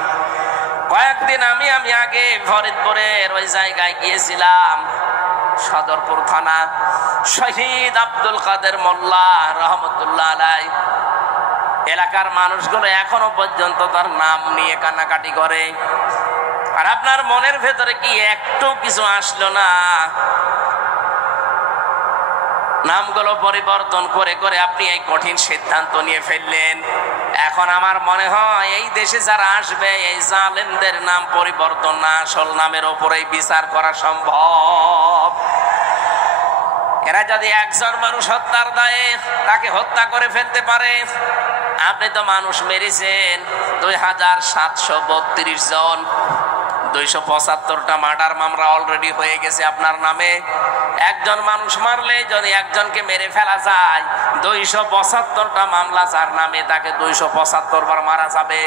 কয়েকদিন আমি আগে ফরিদপুরের ওই জায়গায় গিয়েছিলাম, সদরপুর থানা, শহীদ আব্দুল কাদের মোল্লা রহমতুল্লাহ আলাই। এলাকার মানুষগুলো এখনো পর্যন্ত তার নাম নিয়ে কান্নাকাটি করে। আর আপনার মনের ভেতরে কি একটু কিছু আসলো না? নামগুলো পরিবর্তন করে করে আপনি এই কঠিন সিদ্ধান্ত নিয়ে ফেললেন। এখন আমার মনে হয় এই দেশে যারা আসবে, এই জালেমদের নাম পরিবর্তন না, আসল নামের ওপরেই বিচার করা সম্ভব। এরা যদি একজন মানুষ হত্যার দায়ে তাকে হত্যা করে ফেলতে পারে, আপনি তো মানুষ মেরেছেন 2732 জন, 275টা মার্ডার মামলা অলরেডি হয়ে গেছে আপনার নামে। একজন মানুষ মারলে যদি একজনকে মেরে ফেলা যায়, 275টা মামলা যার নামে, তাকে 275 বার মারা যাবে।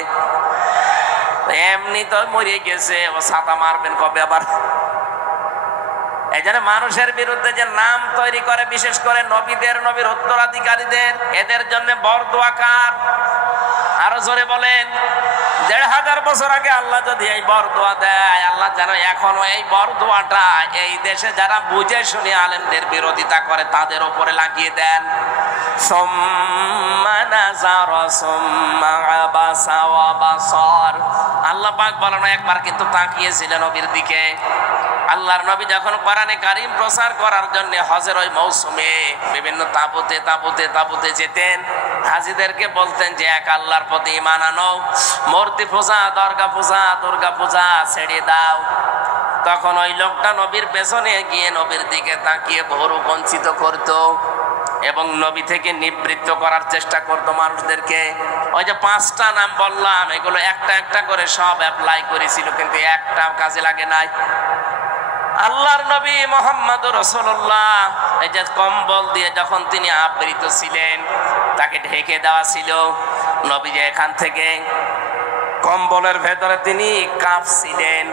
এমনি তো মরে গেছে, ও ছাতা মারবেন কবে আবার? এই জন্য মানুষের বিরুদ্ধে যে নাম তৈরি করে, বিশেষ করে নবীদের, নবীর উত্তরাধিকারীদের, এদের জন্য বরদোয়া কার? আরো জোরে বলেন। 1500 বছর আগে আল্লাহ যদি এই বরদোয়া দেয়, আল্লাহ যেন এখনো এই বরদোয়াটা এই দেশে যারা বুঝে শুনে আলেমদের বিরোধিতা করে তাদের উপরে লাগিয়ে দেন। আল্লাহ পাক বলেন একবার কিন্তু তাকিয়েছিলেন নবীর দিকে। আল্লাহর নবী যখন কোরআনে কারীম প্রচার করার জন্য হজের ওই মৌসুমে বিভিন্ন তাঁবুতে তাঁবুতে তাঁবুতে যেতেন, হাজীদেরকে বলতেন যে এক আল্লাহর প্রতি ঈমান আনো, মূর্তি পূজা, দুর্গা পূজা ছেড়ে দাও। তখন ওই লোকটা নবীর পেছনে গিয়ে নবীর দিকে তাকিয়ে বহু বঞ্চিত করত এবং নবী থেকে নিবৃত্ত করার চেষ্টা করত মানুষদেরকে। ওই যে 5টা নাম বললাম, এগুলো একটা একটা করে সব অ্যাপ্লাই করেছিল, কিন্তু একটা কাজে লাগে নাই। আল্লাহর নবী মুহাম্মদুর রাসূলুল্লাহ এই যে কম্বল দিয়ে যখন তিনি আবৃত ছিলেন, তাকে ঢেকে দেওয়া ছিল, নবী যে এখান থেকে কম্বলের ভেতরে তিনি কাঁপছিলেন।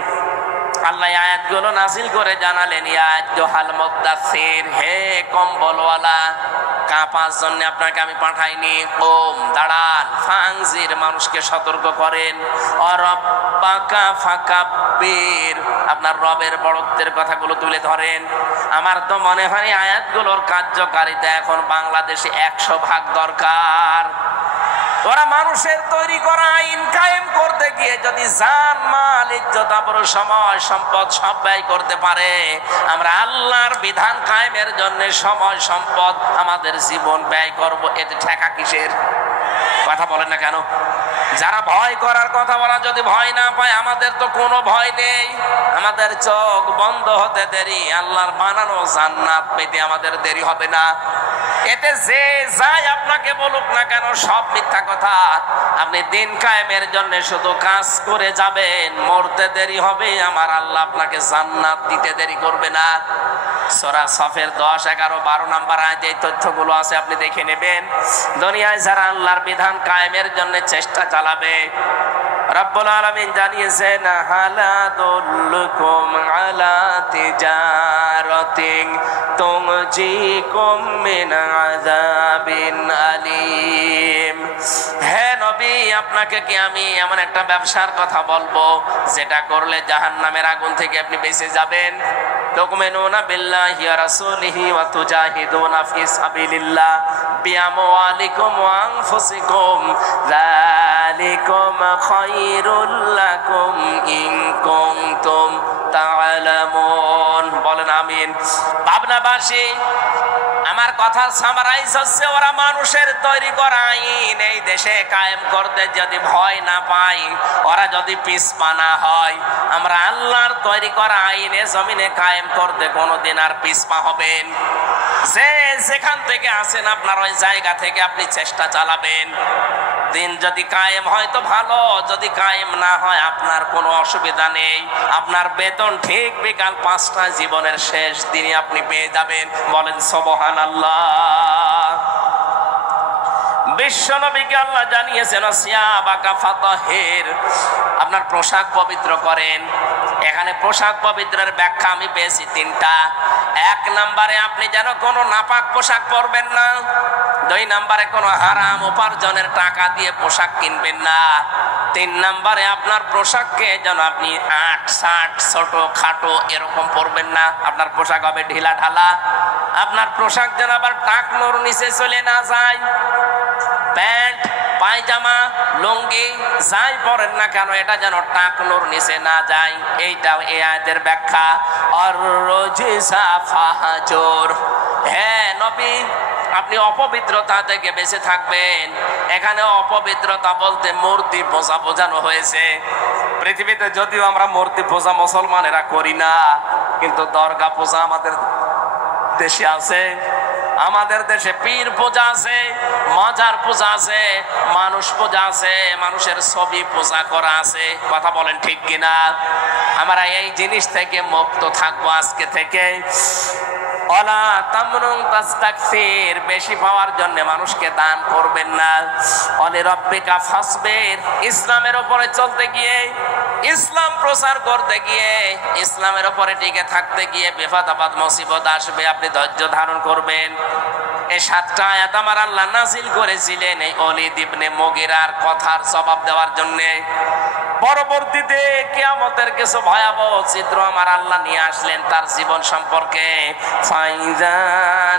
আল্লাহ আয়াতগুলো নাযিল করে জানালেন, ইয়া আইয়ুহাল মুদ্দাসসির, হে কম্বলওয়ালা, কাঁপার জন্য আপনাকে আমি পাঠাইনি। ওম, দাঁড়ান, ফাংজির, মানুষকে সতর্ক করেন। অরব্বাকা ফাকাব্বির, আপনার রবের বড়ত্বের কথাগুলো তুলে ধরেন। আমার তো মনে হয় আয়াতগুলোর কার্যকারিতা এখন বাংলাদেশে 100% দরকার। ওরা মানুষের তৈরি করা আইন কায়েম করতে গিয়ে যদি জান, মাল, ইজ্জত, আবরু, সময়, সম্পদ সব ব্যয় করতে পারে, আমরা আল্লাহর বিধান কায়েমের জন্য সময়, সম্পদ, আমাদের জীবন ব্যয় করব, এতে ঠেকা কিসের? কথা বলেন না কেন? যারা ভয় করার কথা বলা, যদি ভয় না পায়, আমাদের তো কোনো ভয় নেই। আমাদের চোখ বন্ধ হতে দেরি, আল্লাহর বানানো জান্নাত পেতে আমাদের দেরি হবে না। এতে যে যাই আপনাকে বলুক না কেন, সব মিথ্যা কথা। আপনি দিন কায়েমের জন্য শুধু কাজ করে যাবেন, মরতে দেরি হবে, আমার আল্লাহ আপনাকে জান্নাত দিতে দেরি করবে না। সূরা সফের 10, 11, 12 নম্বর আয়াতে এই তথ্যগুলো আছে, আপনি দেখে নেবেন। দুনিয়ায় যারা আল্লাহর বিধান কায়েমের জন্য চেষ্টা চালাবে, রব্বুল আলামিন জানিয়েছেন হালা দুল্লুকুম আলা তিজারাতিন তুনজিকুম মিন আযাবিন আলীম। হে নবী, আপনাকে কি আমি এমন একটা ব্যবসার কথা বলবো যেটা করলে জাহান্নামের আগুন থেকে আপনি বেঁচে যাবেন? তুমিনুনা বিল্লাহি ওয়া রাসূলিহি ওয়া তুজাহিদুনা ফি সাবিলিল্লাহ বিআমওয়ালিকুম ওয়া আনফুসিকুম যালিকুম খায়রুল লাকুম ইন কুনতুম তা'লামুন। বলেন আমিন। পাবনাবাসী, আমার কথা সামারাইজ হচ্ছে, ওরা মানুষের তৈরি করা আইন এই দেশে কায়েম করতে যদি ভয় না পায়, ওরা যদি পিছপা না হয়, আমরা আল্লাহর তৈরি করা আইনে জমিনে কায়েম করতে কোনোদিন আর পিছপা হবেন? যে যেখান থেকে আসেন আপনার ওই জায়গা থেকে আপনি চেষ্টা চালাবেন। দিন যদি কায়েম হয় তো ভালো, যদি কায়েম না হয় আপনার কোনো অসুবিধা নেই। আপনার বেতন ঠিক বিকাল 5টা জীবনের শেষ দিনে আপনি পেয়ে যাবেন। বলেন সুবহানাল্লাহ। বিশ্বনবীকে আল্লাহ জানিয়েছেন সিয়াবাকা ফাতাহির, আপনার পোশাক পবিত্র করেন। এখানে পোশাক পবিত্রের ব্যাখ্যা আমি পেয়েছি 3টা। 1 নম্বরে আপনি যেন কোনো নাপাক পোশাক পরবেন না। 2 নম্বরে কোনো হারাম উপার্জনের টাকা দিয়ে পোশাক কিনবেন না। 3 নম্বরে আপনার পোশাককে যেন আপনি 8-60 ছোট খাটো এরকম পরবেন না। আপনার পোশাক হবে ঢিলা ঢালা। আপনার পোশাক যেন আবার টাকনোর নিচে চলে না যায়। প্যান্ট পায়জামা লুঙ্গি যাই পরেন না কেন এটা যেন টাকনোর নিচে না যায়। এইটাও এই আয়াতের ব্যাখ্যা। আর রজিসা ফাহাজুর, হ্যাঁ নবী আপনি অপবিত্রতা থেকে বেঁচে থাকবেন। এখানে অপবিত্রতা বলতে মূর্তি পূজা বোঝানো হয়েছে। পৃথিবীতে যদিও আমরা মূর্তি পূজা মুসলমানেরা করি না, কিন্তু দরগা পূজা আমাদের দেশে আছে। আমাদের দেশে পীর পূজা আছে, মাজার পূজা আছে, মানুষ পূজা আছে, মানুষের ছবি পূজা করা আছে। কথা বলেন ঠিক কিনা? আমরা এই জিনিস থেকে মুক্ত থাকবো আজকে থেকে। ওয়ালা তামনুন তাস্তাকসির, বেশি পাওয়ার জন্য মানুষকে দান করবেন না। ওয়ালি রাব্বিকা ফাসবির, ইসলামের উপরে চলতে গিয়ে, ইসলাম প্রচার করতে গিয়ে, ইসলামের উপরে টিকে থাকতে গিয়ে বিপদ আপদ মুসিবত আসবে, আপনি ধৈর্য ধারণ করবেন। এই 7টা আয়াত আমার আল্লাহ নাযিল করেছিলেন এই ওলীদ ইবনে মুগীরার কথার জবাব দেওয়ার জন্য। পরবর্তীতে কিয়ামতের কিছু ভয়াবহ চিত্র আমার আল্লাহ নিয়ে আসলেন তার জীবন সম্পর্কে। ফাইযা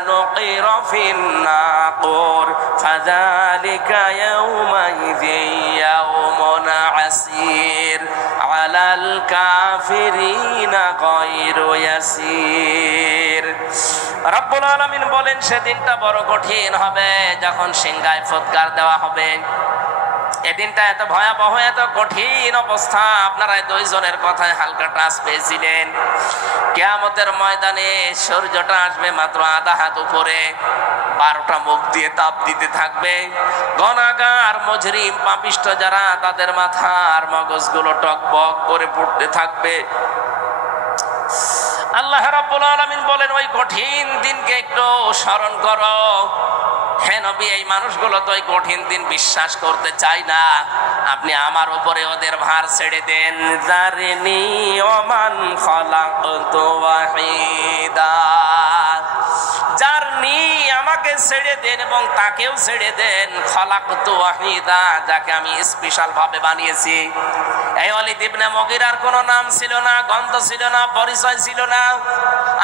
নুকিরা ফিন নাকুর ফাযালিকা ইয়াউমাইযিন ইয়াউমুন আসির আলাল কাফিরিনা গায়রু ইয়াসির। রব্বুল আলামিন বলেন সেদিনটা বড় কঠিন হবে যখন সিংহায় ফুৎকার দেওয়া হবে। এদিনটা এত ভয়াবহ, এত কঠিন অবস্থা। আপনারা 2 জনের কথায় হালকা টাচ পেয়েছিলেন। কিয়ামতের ময়দানে সূর্যটা আসবে মাত্র আধা হাত উপরে, 12টা মুখ দিয়ে তাপ দিতে থাকবে। গুনাহগার মুজরিম পাপিষ্ঠ যারা, তাদের মাথার মগজগুলো টকবক করে পড়তে থাকবে। আল্লাহ রাব্বুল আলামিন বলেন ওই কঠিন দিনকে একটু স্মরণ করো। হে নবী, এই মানুষগুলো তো এই কঠিন দিন বিশ্বাস করতে চায় না। আপনি আমার উপরে ওদের ভার ছেড়ে দেন। যারনি ওমান খালাকতু ওয়াহিদা, যারনি আমাকে ছেড়ে দেন এবং তাকেও ছেড়ে দেন। খালাকতু ওয়াহিদা, যাকে আমি স্পেশাল ভাবে বানিয়েছি। এই ওলীদ ইবনে মুগীরার কোনো নাম ছিল না, গন্ধ ছিল না, পরিচয় ছিল না।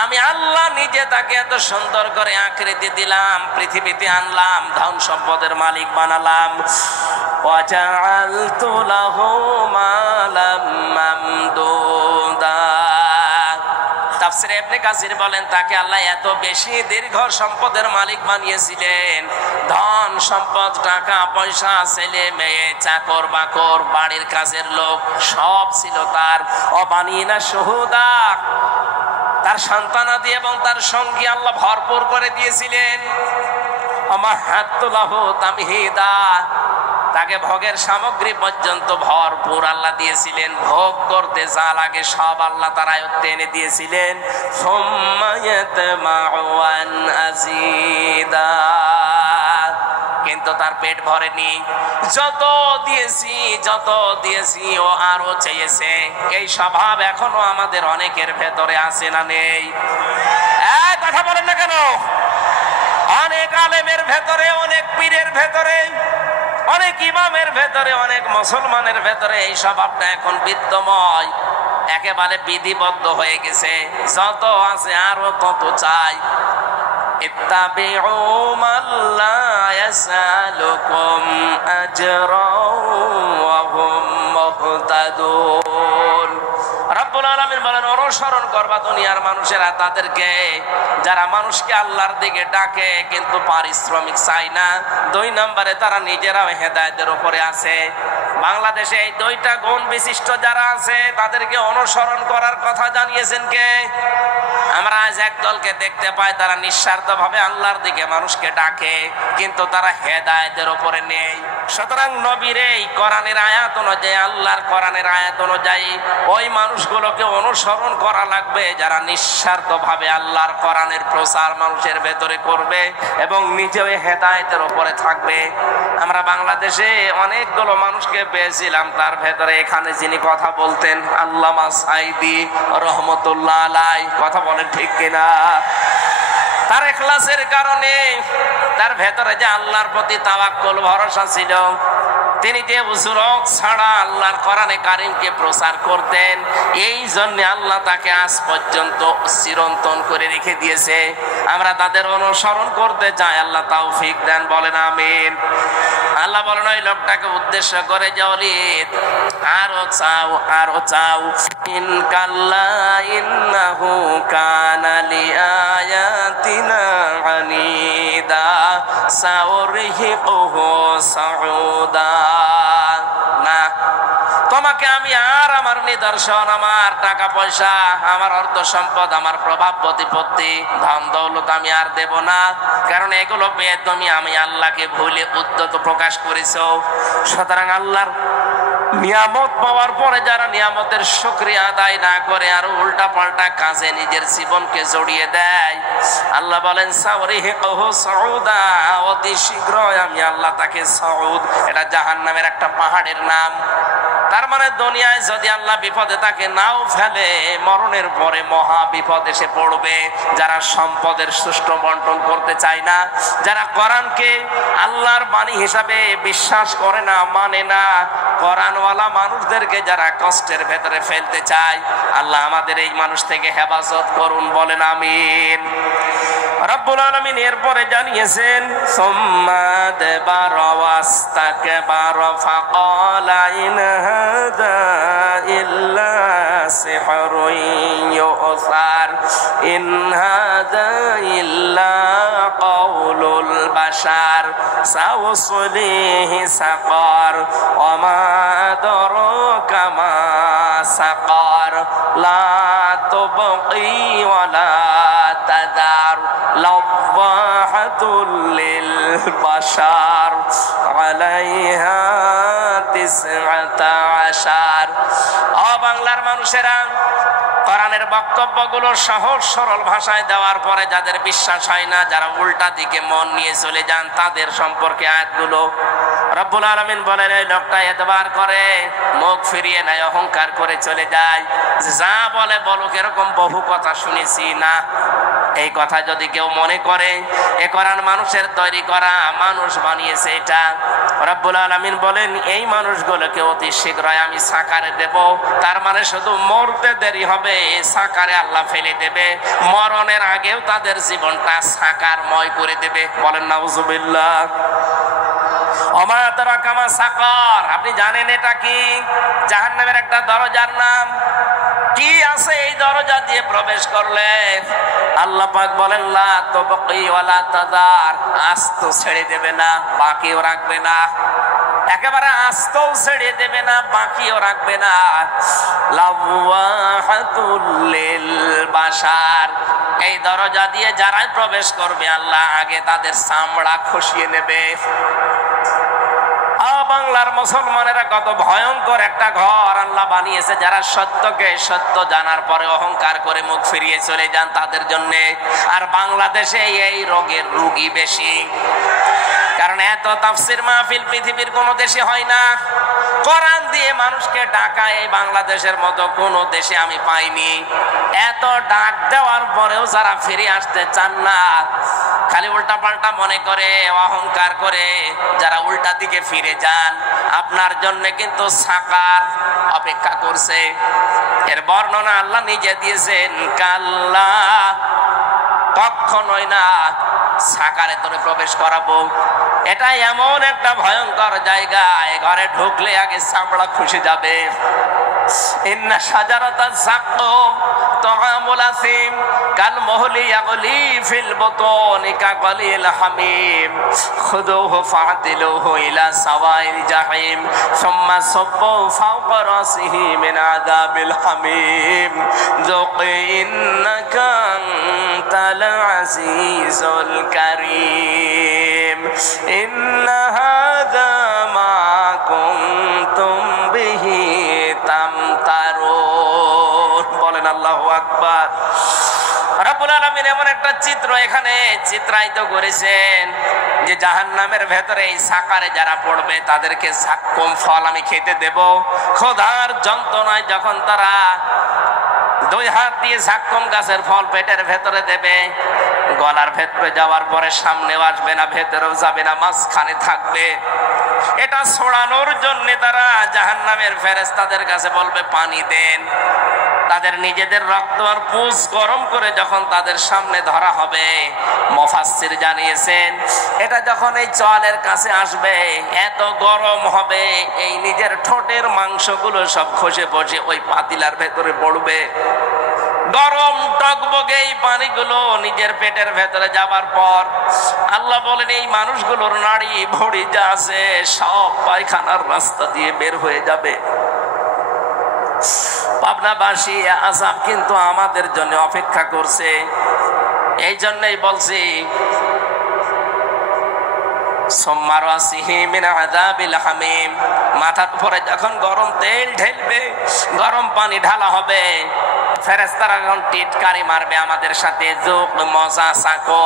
আমি আল্লাহ নিজে তাকে এত সুন্দর করে আকৃতি দিলাম, পৃথিবীতে আনলাম, ধন সম্পদের মালিক বানালাম। ওয়াজআলতু লাহু মালাম মামদুদা। তাফসীরে ইবনে কাসির বলেন তাকে আল্লাহ এত বেশি দীর্ঘ সম্পদের মালিক বানিয়েছিলেন। ধন সম্পদ, টাকা পয়সা, ছেলে মেয়ে, চাকর বাকর, বাড়ির কাজের লোক সব ছিল তার। অবানিনা শুহুদা, তার সন্তানাদি এবং তার সঙ্গী আল্লাহ ভরপুর করে দিয়েছিলেন। আমাহাতুলাহু তামহিদা, তাকে ভোগের সামগ্রী পর্যন্ত ভরপুর আল্লাহ দিয়েছিলেন। ভোগ করতে যা লাগে সব আল্লাহ তার আয়ত্তে এনে দিয়েছিলেন। সুম্মা ইয়াতমাউ আন আযীদা, কিন্তু তার পেট ভরেনি। যত দিয়েছি ও আরো চেয়েছে। এই স্বভাব এখনো আমাদের অনেকের ভেতরে আছে না নেই? কথা বলেন না কেন? অনেক আলেমের ভেতরে, অনেক পীরের ভেতরে, অনেক ইমামের ভেতরে, অনেক মুসলমানের ভেতরে এই স্বভাবটা এখন বিদ্যময়, একেবারে বিধিবদ্ধ হয়ে গেছে। যত আছে আরো তত চাই। ইত্তাবিউ মাল্লা ইয়াসালুকুম আজরা ওয়া হুম মুহতাদুন। রব্বুল আলামিন বলেন, অনুসরণ করবা দুনিয়ার মানুষেরা তাদেরকে যারা মানুষকে আল্লাহর দিকে ডাকে কিন্তু পারিশ্রমিক চায় না। 2 নম্বরে তারা নিজেরাও হেদায়েতের উপরে আছে। বাংলাদেশে এই 2টা গুণ বিশিষ্ট যারা আছে তাদেরকে অনুসরণ করার কথা জানিয়েছেন কে? আমরা আজ একদলকে দেখতে পাই, তারা নিঃস্বার্থভাবে আল্লাহর দিকে মানুষকে ডাকে কিন্তু তারা হেদায়েতের উপরে নেই। সুতরাং নবীর এই কোরআনের আয়াত অনুযায়ী, আল্লাহর কোরআনের আয়াত অনুযায়ী ওই মানুষগুলোকে অনুসরণ করা লাগবে যারা নিঃস্বার্থভাবে আল্লাহর কোরআনের প্রচার মানুষের ভেতরে করবে এবং নিজেও হেদায়েতের উপরে থাকবে। আমরা বাংলাদেশে অনেকগুলো মানুষকে পেয়েছিলাম, তার ভেতরে এখানে যিনি কথা বলতেন আল্লামা সাঈদী রহমতুল্লাহ আলাইহি। কথা বলেন ঠিক কিনা? তার ইখলাসের কারণে, তার ভেতরে যে আল্লাহর প্রতি তাওয়াক্কুল ভরসা ছিল, তিনি যে উজরত ছাড়া আল্লাহর কোরআনে কারীমকে প্রচার করতেন, এই জন্য আল্লাহ তাকে আজ পর্যন্ত চিরন্তন করে রেখে দিয়েছে। আমরা তাদের অনুসরণ করতে চাই, আল্লাহ তৌফিক দেন, বলেন আমিন। আল্লাহ বলেন ওই লোকটাকে উদ্দেশ্য করে, জলিদ আরো চাও, আরো চাও। ইন কাল্লা ইন্নাহু কানা লিআয়াতিনা আনিদা সাউরহিকুহু সাউদা। না, তোমাকে আমি আর আমার নিদর্শন, আমার টাকা পয়সা, আমার অর্থ সম্পদ, আমার প্রভাব প্রতিপত্তি, ধন দৌলত আমি আর দেব না, কারণ এগুলো পেয়ে তুমি আমি আল্লাহকে ভুলে উদ্যত প্রকাশ করেছো। সুতরাং আল্লাহর নিয়ামত পাওয়ার পরে যারা নিয়ামতের শুকরিয়া আদায় না করে আর উল্টা পাল্টা কাজে নিজের জীবনকে জড়িয়ে দেয়, আল্লাহ বলেন সাউরিহিকুহু সাউদা, অতি শীঘ্রই আমি আল্লাহ তাকে সাউদ, এটা জাহান্নামের একটা পাহাড়ের নাম। তার মানে দুনিয়ায় যদি আল্লাহ বিপদে তাকে নাও ফেলে, মরণের পরে মহা বিপদ এসে পড়বে। যারা সম্পদের সুষ্ঠু বন্টন করতে চায় না, যারা কোরআনকে আল্লাহর বাণী হিসাবে বিশ্বাস করে না, মানে না, কোরআনওয়ালা মানুষদেরকে যারা কষ্টের ভেতরে ফেলতে চায়, আল্লাহ আমাদের এই মানুষ থেকে হেফাজত করুন, বলেন আমিন। রব্বুল আলামিন এরপরে জানিয়েছেন, সুম্মা আদবারা ওয়াস্তাকবারা ফাকালা ইন হাযা ইল্লা সিহরুন ইউসার ইন হাযা ইল্লা কাওলুল বাশার সাউসলিহি সাকার ওয়া মা আদরাকা মা সাকার লা তুবকি ওয়া লা তাদার লাওয়াহাতুল লিল বাশার আলাইহা 19। ও বাংলার মানুষেরা, কোরআনের বক্তব্যগুলো সহজ সরল ভাষায় দেওয়ার পরে যাদের বিশ্বাস হয় না, যারা উল্টা দিকে মন নিয়ে চলে যান, তাদের সম্পর্কে আয়াতগুলো রব্বুল আলামিন বলেন এই লোকটা এতবার করে, মুখ ফিরিয়ে নেয়, অহংকার করে চলে যায়, যা বলে বলুক, এরকম বহু কথা শুনেছি না। এই কথা যদি কেউ মনে করে এ কোরআন মানুষের তৈরি করা, মানুষ বানিয়েছে এটা, রব্বুল আলামিন বলেন এই মানুষগুলোকে অতি শীঘ্রই আমি সাকারে দেব। তার মানে শুধু মরতে দেরি হবে, সাকারে আল্লাহ ফেলে দেবে, মরণের আগেও তাদের জীবনটা সাকারময় করে দেবে, বলেন নাউজুবিল্লাহ। ওমা আদরাকা মা সাকার, আপনি জানেন এটা কি? জাহান্নামের একটা দরজার নাম। কি আছে এই দরজা দিয়ে প্রবেশ করলে? আল্লাহ পাক বলেন লা তুবকি ওয়া লা তাদার, আস্ত ছেড়ে দেবে না, বাকিও রাখবে না, একেবারে আস্তও ছেড়ে দেবে না, বাকিও রাখবে না। লাওয়াহাতুল লিল বাশার, এই দরজা দিয়ে যারাই প্রবেশ করবে আল্লাহ আগে তাদের চামড়া খসিয়ে নেবে। বাংলার মুসলমানেরা কত ভয়ঙ্কর একটা ঘর আল্লাহ বানিয়েছে। যারা সত্যকে সত্য জানার পরে অহংকার করে মুখ ফিরিয়ে চলে যান তাদের জন্য। আর বাংলাদেশে এই রোগের রোগী বেশি, কারণ এত তাফসির মাহফিল পৃথিবীর কোন দেশে হয় না। কোরআন দিয়ে মানুষকে ডাকা এই বাংলাদেশের মতো কোন দেশে আমি পাইনি। এত ডাক দেওয়ার পরেও যারা ফিরে আসতে চান না, খালি উল্টা পাল্টা মনে করে, অহংকার করে যারা উল্টা দিকে ফিরে যান, আপনার জন্য কিন্তু সাকার অপেক্ষা করছে। এর বর্ণনা আল্লাহ নিজে দিয়েছেন, কাল্লা, কখনোই না, সাকারে তোরে প্রবেশ করাবো। এটা এমন একটা ভয়ঙ্কর জায়গা, ঘরে ঢুকলে আগে চামড়া খুশি যাবে। ইন্না শাজারাতাজ যাক্কুম তাআমুল আসিম কাল মুহলি ইয়াগলি ফিল বুতুনি কাগলিল হামিম খুযুহু ফা'তিলুহু ইলা সাওয়াইল জাহিম সুম্মা সাব্বু ফাওকা রাসিহি মিন আযাবিল হামিম যুক ইন্নাকা আনতাল আজিজুল কারীম ইন্না হাযা মা কুনতুম বিহি তামতারুন। বলেন আল্লাহু আকবার। রব্বুল আলামিন এমন একটা চিত্র এখানে চিত্রায়িত করেছেন যে জাহান্নামের ভেতরে এই সাকারে যারা পড়বে তাদেরকে যাক্কুম ফল আমি খেতে দেব। খোদার যন্ত্রণায় যখন তারা দুই হাত দিয়ে যাক্কুম গাছের ফল পেটের ভেতরে দেবে, গলার ভেতরে যাওয়ার পরে সামনেও আসবে না, ভেতরেও যাবে না, মাঝখানে থাকবে। এটা ছড়ানোর জন্য তারা জাহান্নামের ফেরেশতাদের কাছে বলবে পানি দেন। তাদের নিজেদের রক্ত আর পুষ গরম করে যখন তাদের সামনে ধরা হবে, মুফাসসির জানিয়েছেন এটা যখন এই চোয়ালের কাছে আসবে এত গরম হবে, এই নিজের ঠোঁটের মাংসগুলো সব খসে পড়ে ওই পাতিলার ভেতরে পড়বে। গরম টকবগে এই পানিগুলো নিজের পেটের ভেতরে যাবার পর আল্লাহ বলেন এই মানুষগুলোর নাড়ি ভড়ি যা আছে সব পায়খানার রাস্তা দিয়ে বের হয়ে যাবে। পাবনাবাসী আযাব কিন্তু আমাদের জন্য অপেক্ষা করছে। এই জন্যই বলছি মাথার উপরে যখন গরম তেল ঢেলবে, গরম পানি ঢালা হবে, ফেরেশতারা যখন টিটকারি মারবে আমাদের সাথে, যুক মজা সাকো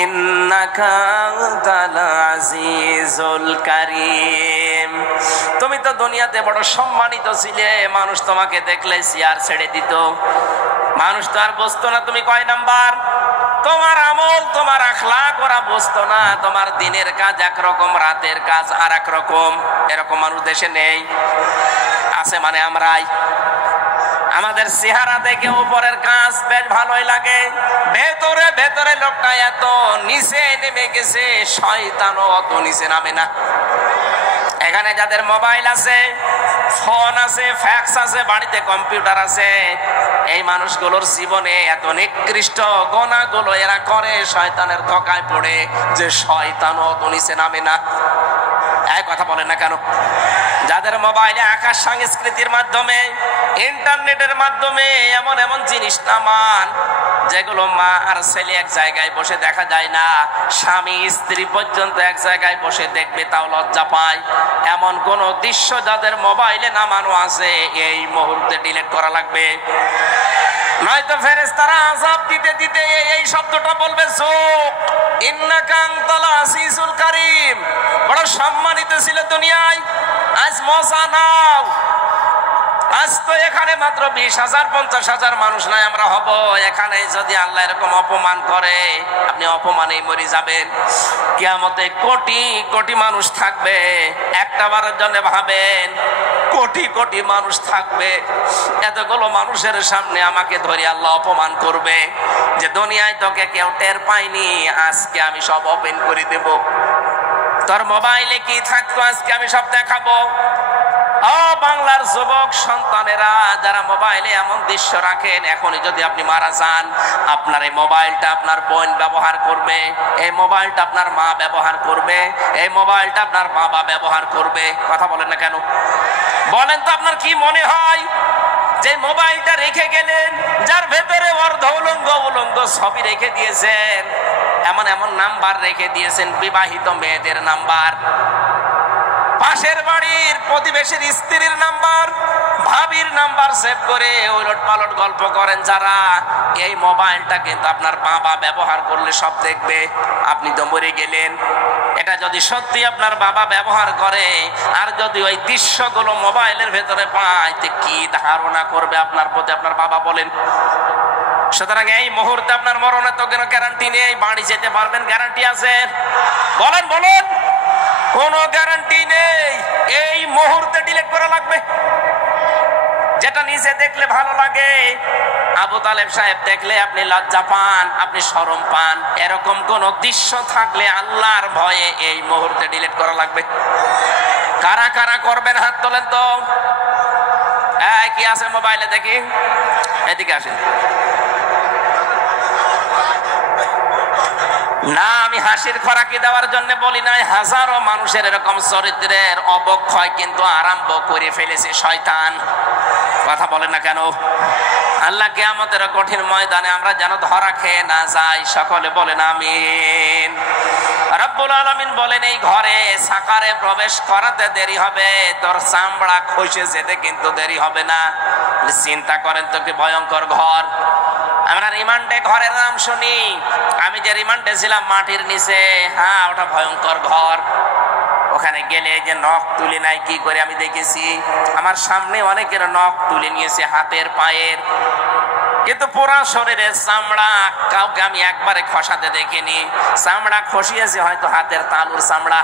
ইন্নাকা আনতাল আজিজুল কারীম। তুমি তো দুনিয়াতে বড় সম্মানিত ছিলে, মানুষ তোমাকে দেখলে চেয়ার ছেড়ে দিত, মানুষ তো আর বুঝতো না তুমি কয় নাম্বার। তোমার আমল, তোমার আখলাক ওরা বুঝতো না। তোমার দিনের কাজ একরকম, রাতের কাজ আর এক রকম। এরকম মানুষ দেশে নেই, আছে মানে আমরাই। আমাদের চেহারা দেখে উপরের কাজ বেশ ভালোই লাগে, ভেতরে ভেতরে লোকটা এত নিচে নেমে গেছে, শয়তানও অত নিচে নামে না। এখানে যাদের মোবাইল আছে, ফোন আছে, ফ্যাক্স আছে, বাড়িতে কম্পিউটার আছে, এই মানুষগুলোর জীবনে এত নিকৃষ্ট গুনাহগুলো এরা করে, শয়তানের ধোঁকায় পড়ে যে শয়তানও অত নিচে নামে না। এই কথা বলেন না কেন? যাদের মোবাইলে আকাশ সংস্কৃতির মাধ্যমে, ইন্টারনেটের মাধ্যমে এমন এমন জিনিস নামান যেগুলো মা আর ছেলে এক জায়গায় বসে দেখা যায় না, স্বামী স্ত্রী পর্যন্ত এক জায়গায় বসে দেখবে তাও লজ্জা পায়, এমন কোন দৃশ্য যাদের মোবাইলে নামানো আছে এই মুহূর্তে ডিলিট করা লাগবে। নয়তো ফেরেশতারা আযাব দিতে দিতে এই শব্দটা বলবে, যুক ইন্নাকা আনতাল আজিজুল কারীম। বড় সম্মানিত ছিল দুনিয়ায়, আজ মজা নাও। আজ তো এখানে মাত্র 20,000 50,000 মানুষ নাই আমরা হব। এখানে যদি আল্লাহ এরকম অপমান করে, আপনি অপমানেই মরে যাবেন। কিয়ামতে কোটি কোটি মানুষ থাকবে, একটা বারের জন্য ভাবেন কোটি কোটি মানুষ থাকবে। এতগুলো মানুষের সামনে আমাকে ধরে আল্লাহ অপমান করবে যে দুনিয়ায় তোকে কেউ টের পায়নি, আজকে আমি সব ওপেন করে দেব। তোর মোবাইলে কি থাকতো আজকে আমি সব দেখাবো। বাংলার যুবক সন্তানেরা যারা মোবাইলে এমন দৃশ্য রাখেন, এখনই যদি আপনি মারা যান, আপনার এই মোবাইলটা আপনার বোন ব্যবহার করবে, এই মোবাইলটা আপনার মা ব্যবহার করবে, এই মোবাইলটা আপনার বাবা ব্যবহার করবে। কথা বলেন না কেন? বলেন তো আপনার কি মনে হয় যে মোবাইলটা রেখে গেলেন, যার ভেতরে অর্ধ উলঙ্গ উলঙ্গ ছবি রেখে দিয়েছেন, এমন এমন নাম্বার রেখে দিয়েছেন বিবাহিত মেয়েদের নাম্বার, পাশের বাড়ির প্রতিবেশীর স্ত্রীর নাম্বার, ভাবির নাম্বার সেভ করে ওলট পালট গল্প করেন যারা, এই মোবাইলটা কিন্তু আপনার বাবা ব্যবহার করলে সব দেখবে। আপনি তো মরে গেলেন। এটা যদি সত্যি আপনার বাবা ব্যবহার করে, আর যদি ওই দৃশ্যগুলো মোবাইলের ভেতরে পায়, তো কি ধারণা করবে আপনার প্রতি আপনার বাবা বলেন? সুতরাং এই মুহূর্তে আপনার মরণের তো কোনো গ্যারান্টি নেই। বাড়ি যেতে পারবেন, গ্যারান্টি আছে? বলেন বলেন। কোনো গ্যারান্টি নেই। এই মুহূর্তে ডিলিট করা লাগবে। যেটা নিজে দেখলে ভালো লাগে, আবু তালেব সাহেব দেখলে আপনি লজ্জা পান, আপনি শরম পান, এরকম কোন দৃশ্য থাকলে আল্লাহর ভয়ে এই মুহূর্তে ডিলিট করা লাগবে। কারা কারা করবেন হাত তোলেন তো। কি আছে মোবাইলে দেখি, এদিকে আসেন। না, আমি হাসির খোরাকি দেওয়ার জন্য বলি নাই। হাজারো মানুষের এরকম চরিত্রের অবক্ষয় কিন্তু আরম্ভ করে ফেলেছে শয়তান। কথা বলেন না কেন? আল্লাহ কিয়ামতের কঠিন ময়দানে আমরা যেন ধরা খেয়ে না যাই। সকলে বলেন আমিন। রব্বুল আলামিন বলেন, এই ঘরে সাকারে প্রবেশ করাতে দেরি হবে, তোর চামড়া খসে যেতে কিন্তু দেরি হবে না। চিন্তা করেন তো কি ভয়ঙ্কর ঘর। আমরা রিমান্ডে ঘরের নাম শুনি। আমি যে রিমান্ডে ছিলাম মাটির নিচে, হ্যাঁ ওটা ভয়ঙ্কর ঘর। ওখানে গেলে যে নখ তুলে নাই কি করে আমি দেখেছি। আমার সামনে অনেকের নখ তুলে নিয়েছে, হাতের পায়ের, কিন্তু পুরা শরীরের চামড়া কাউকে আমি একবারে খসাতে দেখিনি। চামড়া খসিয়েছে হয়তো হাতের তালুর চামড়া।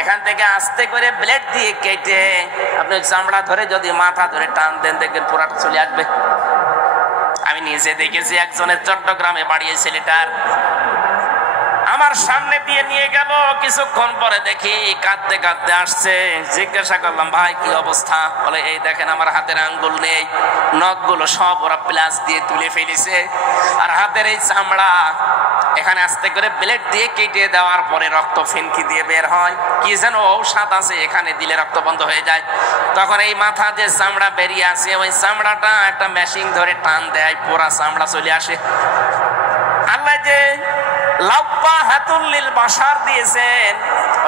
এখান থেকে আস্তে করে ব্লেড দিয়ে কেটে আপনি চামড়া ধরে যদি মাথা ধরে টান দেন, দেখবেন পুরাটা চলে আসবে। আমি নিজে দেখেছি একজনের চট্টগ্রামে বাড়িয়ে ছেলেটার আমার সামনে দিয়ে নিয়ে গেল। কিছুক্ষণ পরে দেখি কাঁদতে কাঁদতে আসছে। জিজ্ঞাসা করলাম, ভাই কি অবস্থা? বলে, এই দেখেন আমার হাতের আঙ্গুল নেই, নখগুলো সব ওরা প্লাস দিয়ে তুলে ফেলেছে, আর হাতের এই চামড়া এখানে আস্তে করে ব্লেড দিয়ে কেটে দেওয়ার পরে রক্ত ফিনকি দিয়ে বের হয়। কি যেন ঔষধ আছে, এখানে দিলে রক্ত বন্ধ হয়ে যায়। তখন এই মাথা যে চামড়া বেরিয়ে আসে, ওই চামড়াটা একটা মেশিন ধরে টান দেয়, পুরা চামড়া চলে আসে। আল্লাহ যে লাব্বাহাতুল বাশার দিয়েছেন,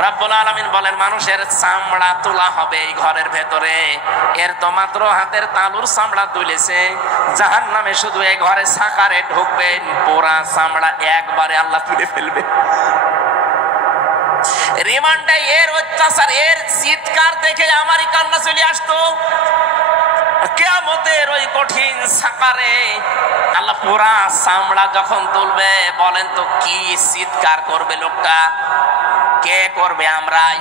রব্বুল আলামিন বলেন মানুষের চামড়া তোলা হবে এই ঘরের ভেতরে। এর তো মাত্র হাতের তালুর চামড়া তুলেছে। জাহান্নামে শুধু এই ঘরে সাকারে ঢুকবেন, পুরা চামড়া একবারে আল্লাহ তুলে ফেলবে। রিমান্ডে এর অত্যাচার, এর চিৎকার দেখে আমারই কান্না চলে আসতো। কিয়ামতের ওই কঠিন সাকারে আল্লাহ পুরা চামড়া যখন তুলবে, বলেন তো কি চিৎকার করবে লোকটা? কে করবে? আমরাই।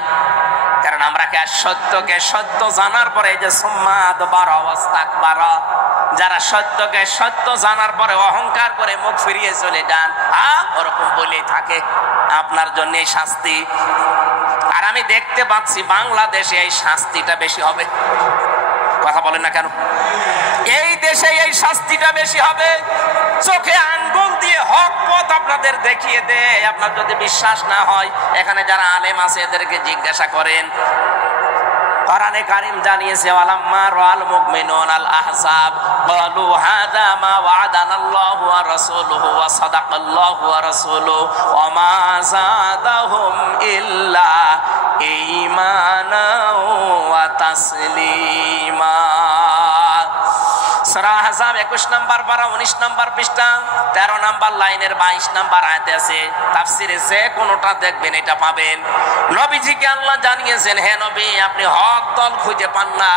কারণ আমরা কে সত্যকে সত্য জানার পরে, এই যে সুম্মাদ বারা ওয়াস্তাকবারা, যারা সত্যকে সত্য জানার পরে অহংকার করে মুখ ফিরিয়ে চলে যান, ওরকম বলেই থাকে। আপনার জন্য এই শাস্তি। আর আমি দেখতে পাচ্ছি বাংলাদেশে এই শাস্তিটা বেশি হবে। কথা বলেন না কেন? এই দেশে এই শাস্তিটা বেশি হবে। চোখে আঙ্গুল দিয়ে হক পথ আপনাদের দেখিয়ে দেয়। আপনার যদি বিশ্বাস না হয়, এখানে যারা আলেম আছে এদেরকে জিজ্ঞাসা করেন। কোরআনে কারীম জানিয়েছে, ওয়ালাম্মা রাআল মুমিনুন আল আহজাব ক্বালু হাযা মা ওয়া'আদানাল্লাহু ওয়া রাসূলুহু ওয়া সাদাকাল্লাহু ওয়া রাসূলুহু ওয়া মা যাদাহুম ইল্লা ঈমানা ওয়া তাসলিমা। সূরা আহজাব 21 নম্বর পারা 19 নম্বর পৃষ্ঠা 13 নম্বর লাইনের 22 নম্বর আয়াতে আছে। তাফসিরে যে কোনটা দেখবেন এটা পাবেন। নবীজিকে আল্লাহ জানিয়েছেন, হে নবী আপনি হক দল খুঁজে পান না।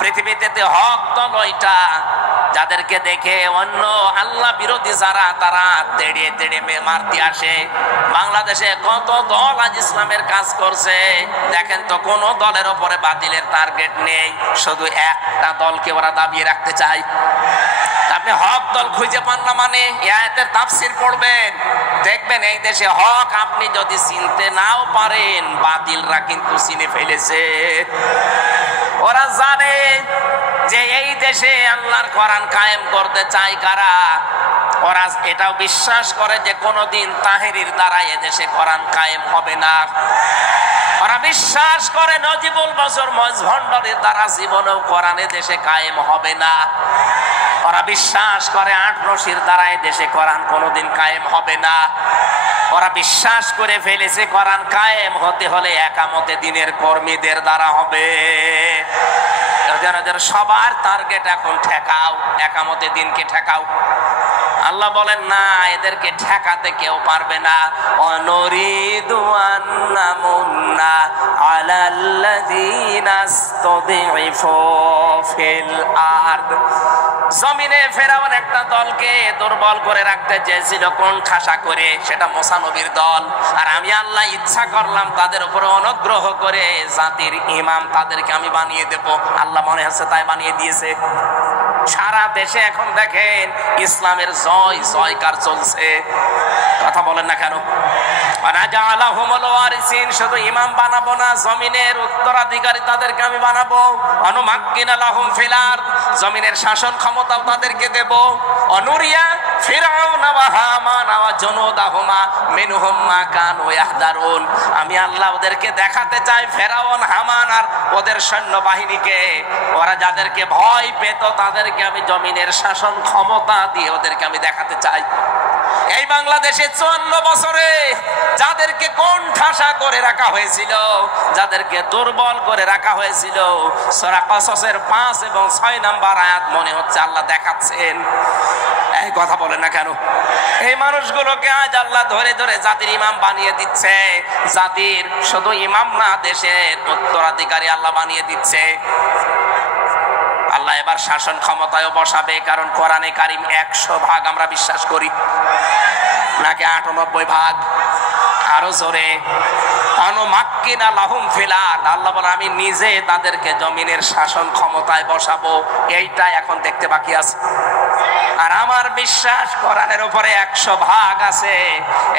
পৃথিবীতে হক দল ওইটা যাদেরকে দেখে অন্য আল্লাহ বিরোধী যারা, তারা তেড়ে তেড়ে মারতে আসে। বাংলাদেশে কত দল আজ ইসলামের কাজ করছে, দেখেন তো কোন দলের উপরে বাতিলের টার্গেট নেই, শুধু একটা দলকে ওরা দাবিয়ে রাখতে চায়। আপনি হক দল খুঁজে পান না মানে এই আয়াতের তাফসীর পড়বেন, দেখবেন এই দেশে হক আপনি যদি চিনতে নাও পারেন, বাতিলরা কিন্তু চিনে ফেলেছে। ওরা জানে যে এই দেশে আল্লাহর কোরআন কায়েম করতে চায় কারা। ওরা এটাও বিশ্বাস করে যে কোনোদিন তাহেরির দ্বারা এদেশে কোরআন কায়েম হবে না। ওরা বিশ্বাস করে নজিবুল বছর মজভণ্ডরের দ্বারা জীবনেও কোরআন দেশে কায়েম হবে না। ওরা বিশ্বাস করে আট রশির দ্বারা দেশে কোরআন কোনোদিন কায়েম হবে না। ওরা বিশ্বাস করে ফেলেছে কোরআন কায়েম হতে হলে একামতে দিনের কর্মীদের দ্বারা হবে। সবার টার্গেট এখন ঠেকাও, একামতে দিনকে ঠেকাও। আল্লাহ বলেন না, এদেরকে ঠেকাতে কেউ পারবে না। অনরিদু আন্নামুন্না আলাল্লাযীনা ইসতাদঈফু ফিল আরদ। জমিনে ফেরাউন একটা দলকে দুর্বল করে রাখতে চেয়েছিল কোন ঠাসা করে, সেটা মুসা নবীর দল। আর আমি আল্লাহ ইচ্ছা করলাম তাদের উপরে অনুগ্রহ করে জাতির ইমাম তাদেরকে আমি বানিয়ে দেব। আল্লাহ মনে হচ্ছে তাই বানিয়ে দিয়েছে। সারা দেশে এখন দেখেন ইসলামের জয় জয়কার চলছে। কথা বলেন না কেন? শুধু ইমাম বানাবো না, জমিনের উত্তরাধিকারী তাদেরকে আমি বানাবো। অনুমাক্কিনা লাহুম ফিল আরদ, জমিনের শাসন ক্ষমতাও তাদেরকে দেব। অনুরিয়া ফিরআউন ওয়া হামান ওয়া জুনুদাহুমা মিনহুম মা কানু ইয়াহদারুন। আমি আল্লাহ ওদেরকে দেখাতে চাই, ফেরাউন হামান আর ওদের সৈন্যবাহিনীকে, ওরা যাদেরকে ভয় পেত তাদেরকে আমি জমিনের শাসন ক্ষমতা দিয়ে ওদেরকে আমি দেখাতে চাই। এই বাংলাদেশে 54 বছরে যাদেরকে কোন ঠাসা করে রাখা হয়েছিল, যাদেরকে দুর্বল করে রাখা হয়েছিল, সূরা কসসের 5 এবং 6 নম্বর আয়াত মনে হচ্ছে আল্লাহ দেখাচ্ছেন। এই কথা বলেন না কেন? এই মানুষগুলোকে আজ আল্লাহ ধরে ধরে জাতির ইমাম বানিয়ে দিচ্ছে। জাতির শুধু ইমাম না, দেশের উত্তরাধিকারী আল্লাহ বানিয়ে দিচ্ছে। আল্লাহ এবার শাসন ক্ষমতায় বসাবে, কারণ কোরআনে কারিম 100 ভাগ আমরা বিশ্বাস করি, নাকি 98 ভাগ? আরো জোরে, অনুমাক্কিনা লাহুম ফিল আরদ। আল্লাহ বলে আমি নিজে তাদেরকে জমিনের শাসন ক্ষমতায় বসাবো। এইটা এখন দেখতে বাকি আছে। আর আমার বিশ্বাস কোরআনের উপরে 100 ভাগ আছে।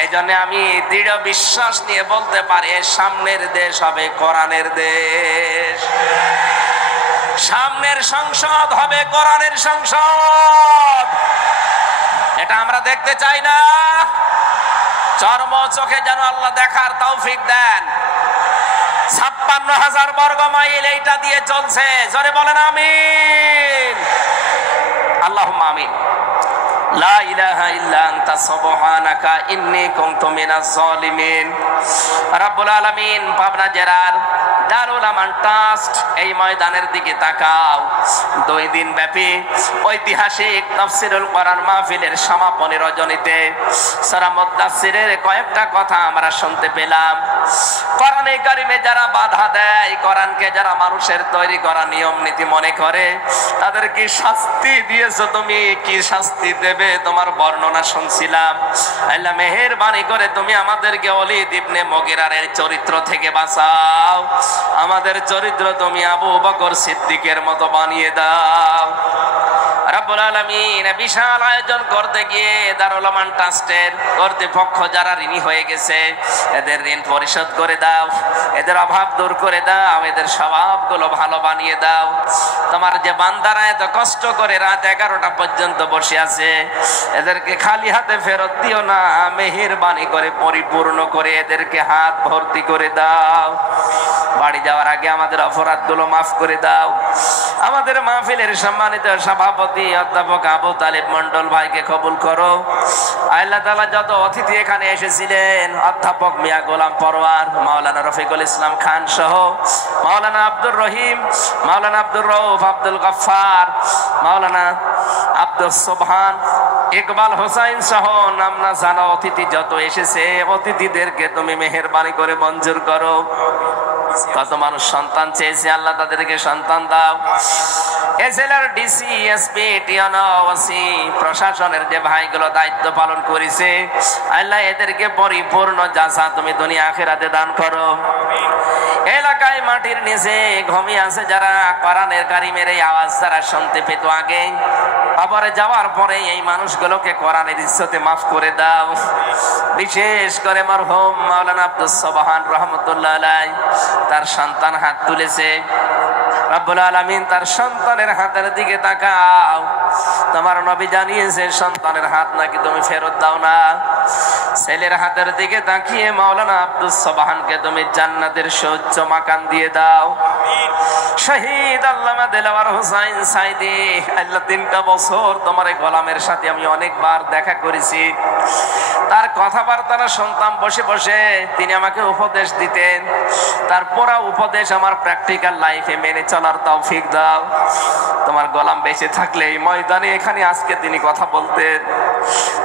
এই জন্য আমি দৃঢ় বিশ্বাস নিয়ে বলতে পারি সামনের দেশ হবে কোরআনের দেশ। সামনের সংসদ হবে কোরআনের সংসদ। এটা আমরা দেখতে চাই না। চর্ম চোখে যেন আল্লাহ দেখার তৌফিক দেন। 56,000 বর্গ মাইল এইটা দিয়ে চলছে। জোরে বলেন আমিন। আল্লাহুম্মা আমিন। লা ইলাহা ইল্লা আনতা সুবহানাকা ইন্নী কুনতু মিনাজ জালিমিন। রব্বুল আলামিন পাবনা জেলার দারুল আমান ট্রাস্ট এই ময়দানের দিকে তাকাও। 2 দিন ব্যাপী ঐতিহাসিক তাফসীরুল কোরআন মাহফিলের সমাপনী রজনীতে সূরা মুদ্দাসসিরের কয়েকটা কথা আমরা শুনতে পেলাম। কোরআনে কারিমে যারা বাধা দেয়, কোরআনকে যারা মানুষের তৈরি করা নিয়ম নীতি মনে করে, তাদের কি শাস্তি দিয়েছো তুমি? কি শাস্তি দেবে তোমার বর্ণনা শুনছিলাম। আল্লাহ মেহেরবানি করে তুমি আমাদেরকে ওলীদ ইবনে মুগীরার চরিত্র থেকে বাঁচাও। আমাদের চরিত্র তুমি আবু বকর সিদ্দিকের মতো বানিয়ে দাও। রব্বুল আলামিন বিশাল আয়োজন করতে গিয়ে দারুল আমান ট্রাস্টের কর্তৃপক্ষ যারা ঋণী হয়ে গেছে, এদের ঋণ পরিশোধ করে দাও, এদের অভাব দূর করে দাও, এদের স্বভাবগুলো ভালো বানিয়ে দাও। তোমার যে বান্দারা এত কষ্ট করে রাত 11টা পর্যন্ত বসে আছে, এদেরকে খালি হাতে ফেরত দিও না, মেহেরবানি করে পরিপূর্ণ করে এদেরকে হাত ভর্তি করে দাও। বাড়ি যাওয়ার আগে আমাদের অপরাধগুলো মাফ করে দাও। আমাদের মাহফিলের সম্মানিত সভাপতি অধ্যাপক আবু তালেব মন্ডল ভাইকে কবুল করো। আল্লাহ তাআলা যত অতিথি এখানে এসেছিলেন, অধ্যাপক মিয়া গোলাম পরওয়ার, মাওলানা রফিকুল ইসলাম খান সহ মাওলানা আব্দুর রহিম, মাওলানা আব্দুর রউফ, আব্দুল গফফার, মাওলানা আব্দুস সুবহান, ইকবাল হোসাইন সহ নাম না জানা অতিথি যত এসেছে, অতিথিদেরকে তুমি মেহেরবানি করে মঞ্জুর করো। কত মানুষ সন্তান চেয়েছে, আল্লাহ তাদেরকে সন্তান দাও। এসএলআর ডিসি এসপি টিয়ানো ওসি প্রশাসনের যে ভাইগুলো দায়িত্ব পালন করেছে, আল্লাহ এদেরকে পরিপূর্ণ জাযা তুমি দুনিয়া আখিরাতে দান করো। এলাকায় মাটির নিচে ঘুমিয়ে আছে যারা, কোরআনের কারিমের এই আওয়াজ যারা শুনতে পেত আগে, কবরে যাওয়ার পরে এই মানুষগুলোকে কোরআনের ইজ্জতে মাফ করে দাও। বিশেষ করে মরহুম মাওলানা আব্দুস সুবহান রাহমাতুল্লাহ আলাইহি, তার সন্তান হাত তুলেছে। রব্বুল আলামিন তার সন্তানের সন্তানের হাতের দিকে তাকাও। তোমার নবী জানিয়েছে সন্তানের হাত নাকি তুমি ফেরত দাও না। ছেলের হাতের দিকে তাকিয়ে মাওলানা আব্দুস সোবহানকে তুমি জান্নাতের সুউচ্চ মাকান দিয়ে দাও। শহীদ আল্লামা দেলাওয়ার হোসাইন সাইদি, আল্লাহ 3টা বছর তোমার এই গোলামের সাথে আমি অনেকবার দেখা করেছি। তার কথাবার্তা শুনতাম বসে বসে, তিনি আমাকে উপদেশ দিতেন। তার পুরা উপদেশ আমার প্র্যাকটিক্যাল লাইফে মেনে চলার তৌফিক দাও। তোমার গোলাম বেঁচে থাকলে এই ময়দানে এখানে আজকে তিনি কথা বলতেন।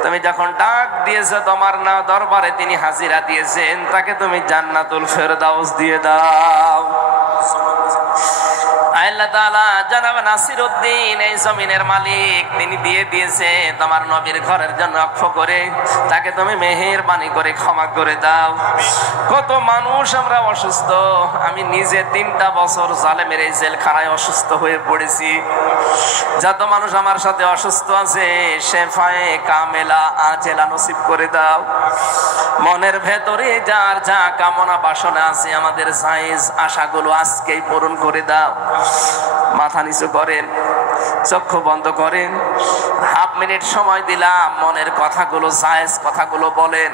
তুমি যখন ডাক দিয়েছো তোমার না দরবারে তিনি হাজিরা দিয়েছেন, তাকে তুমি জান্নাতুল ফেরদাউস দিয়ে দাও। আল্লাহ তাআলা জনাব নাসিরউদ্দিন এই জমিনের মালিক, তিনি দিয়ে দিয়েছে তোমার নবীর ঘরের জন্য অক্ষ করে, তাকে তুমি মেহেরবানি করে ক্ষমা করে দাও। কত মানুষ আমরা অসুস্থ, আমি নিজে 3টা বছর জালেমের এই জেলখানায় অসুস্থ হয়ে পড়েছি। যত মানুষ আমার সাথে অসুস্থ আছে শেফায়ে কামেলা আজেলা নসিব করে দাও। মনের ভেতরে যার যা কামনা বাসনা আছে আমাদের জায়েজ আশাগুলো আজকেই পূরণ করে দাও। মাথা নিচু করেন, চক্ষু বন্ধ করেন, হাফ মিনিট সময় দিলাম, মনের কথাগুলো জায়েজ কথাগুলো বলেন।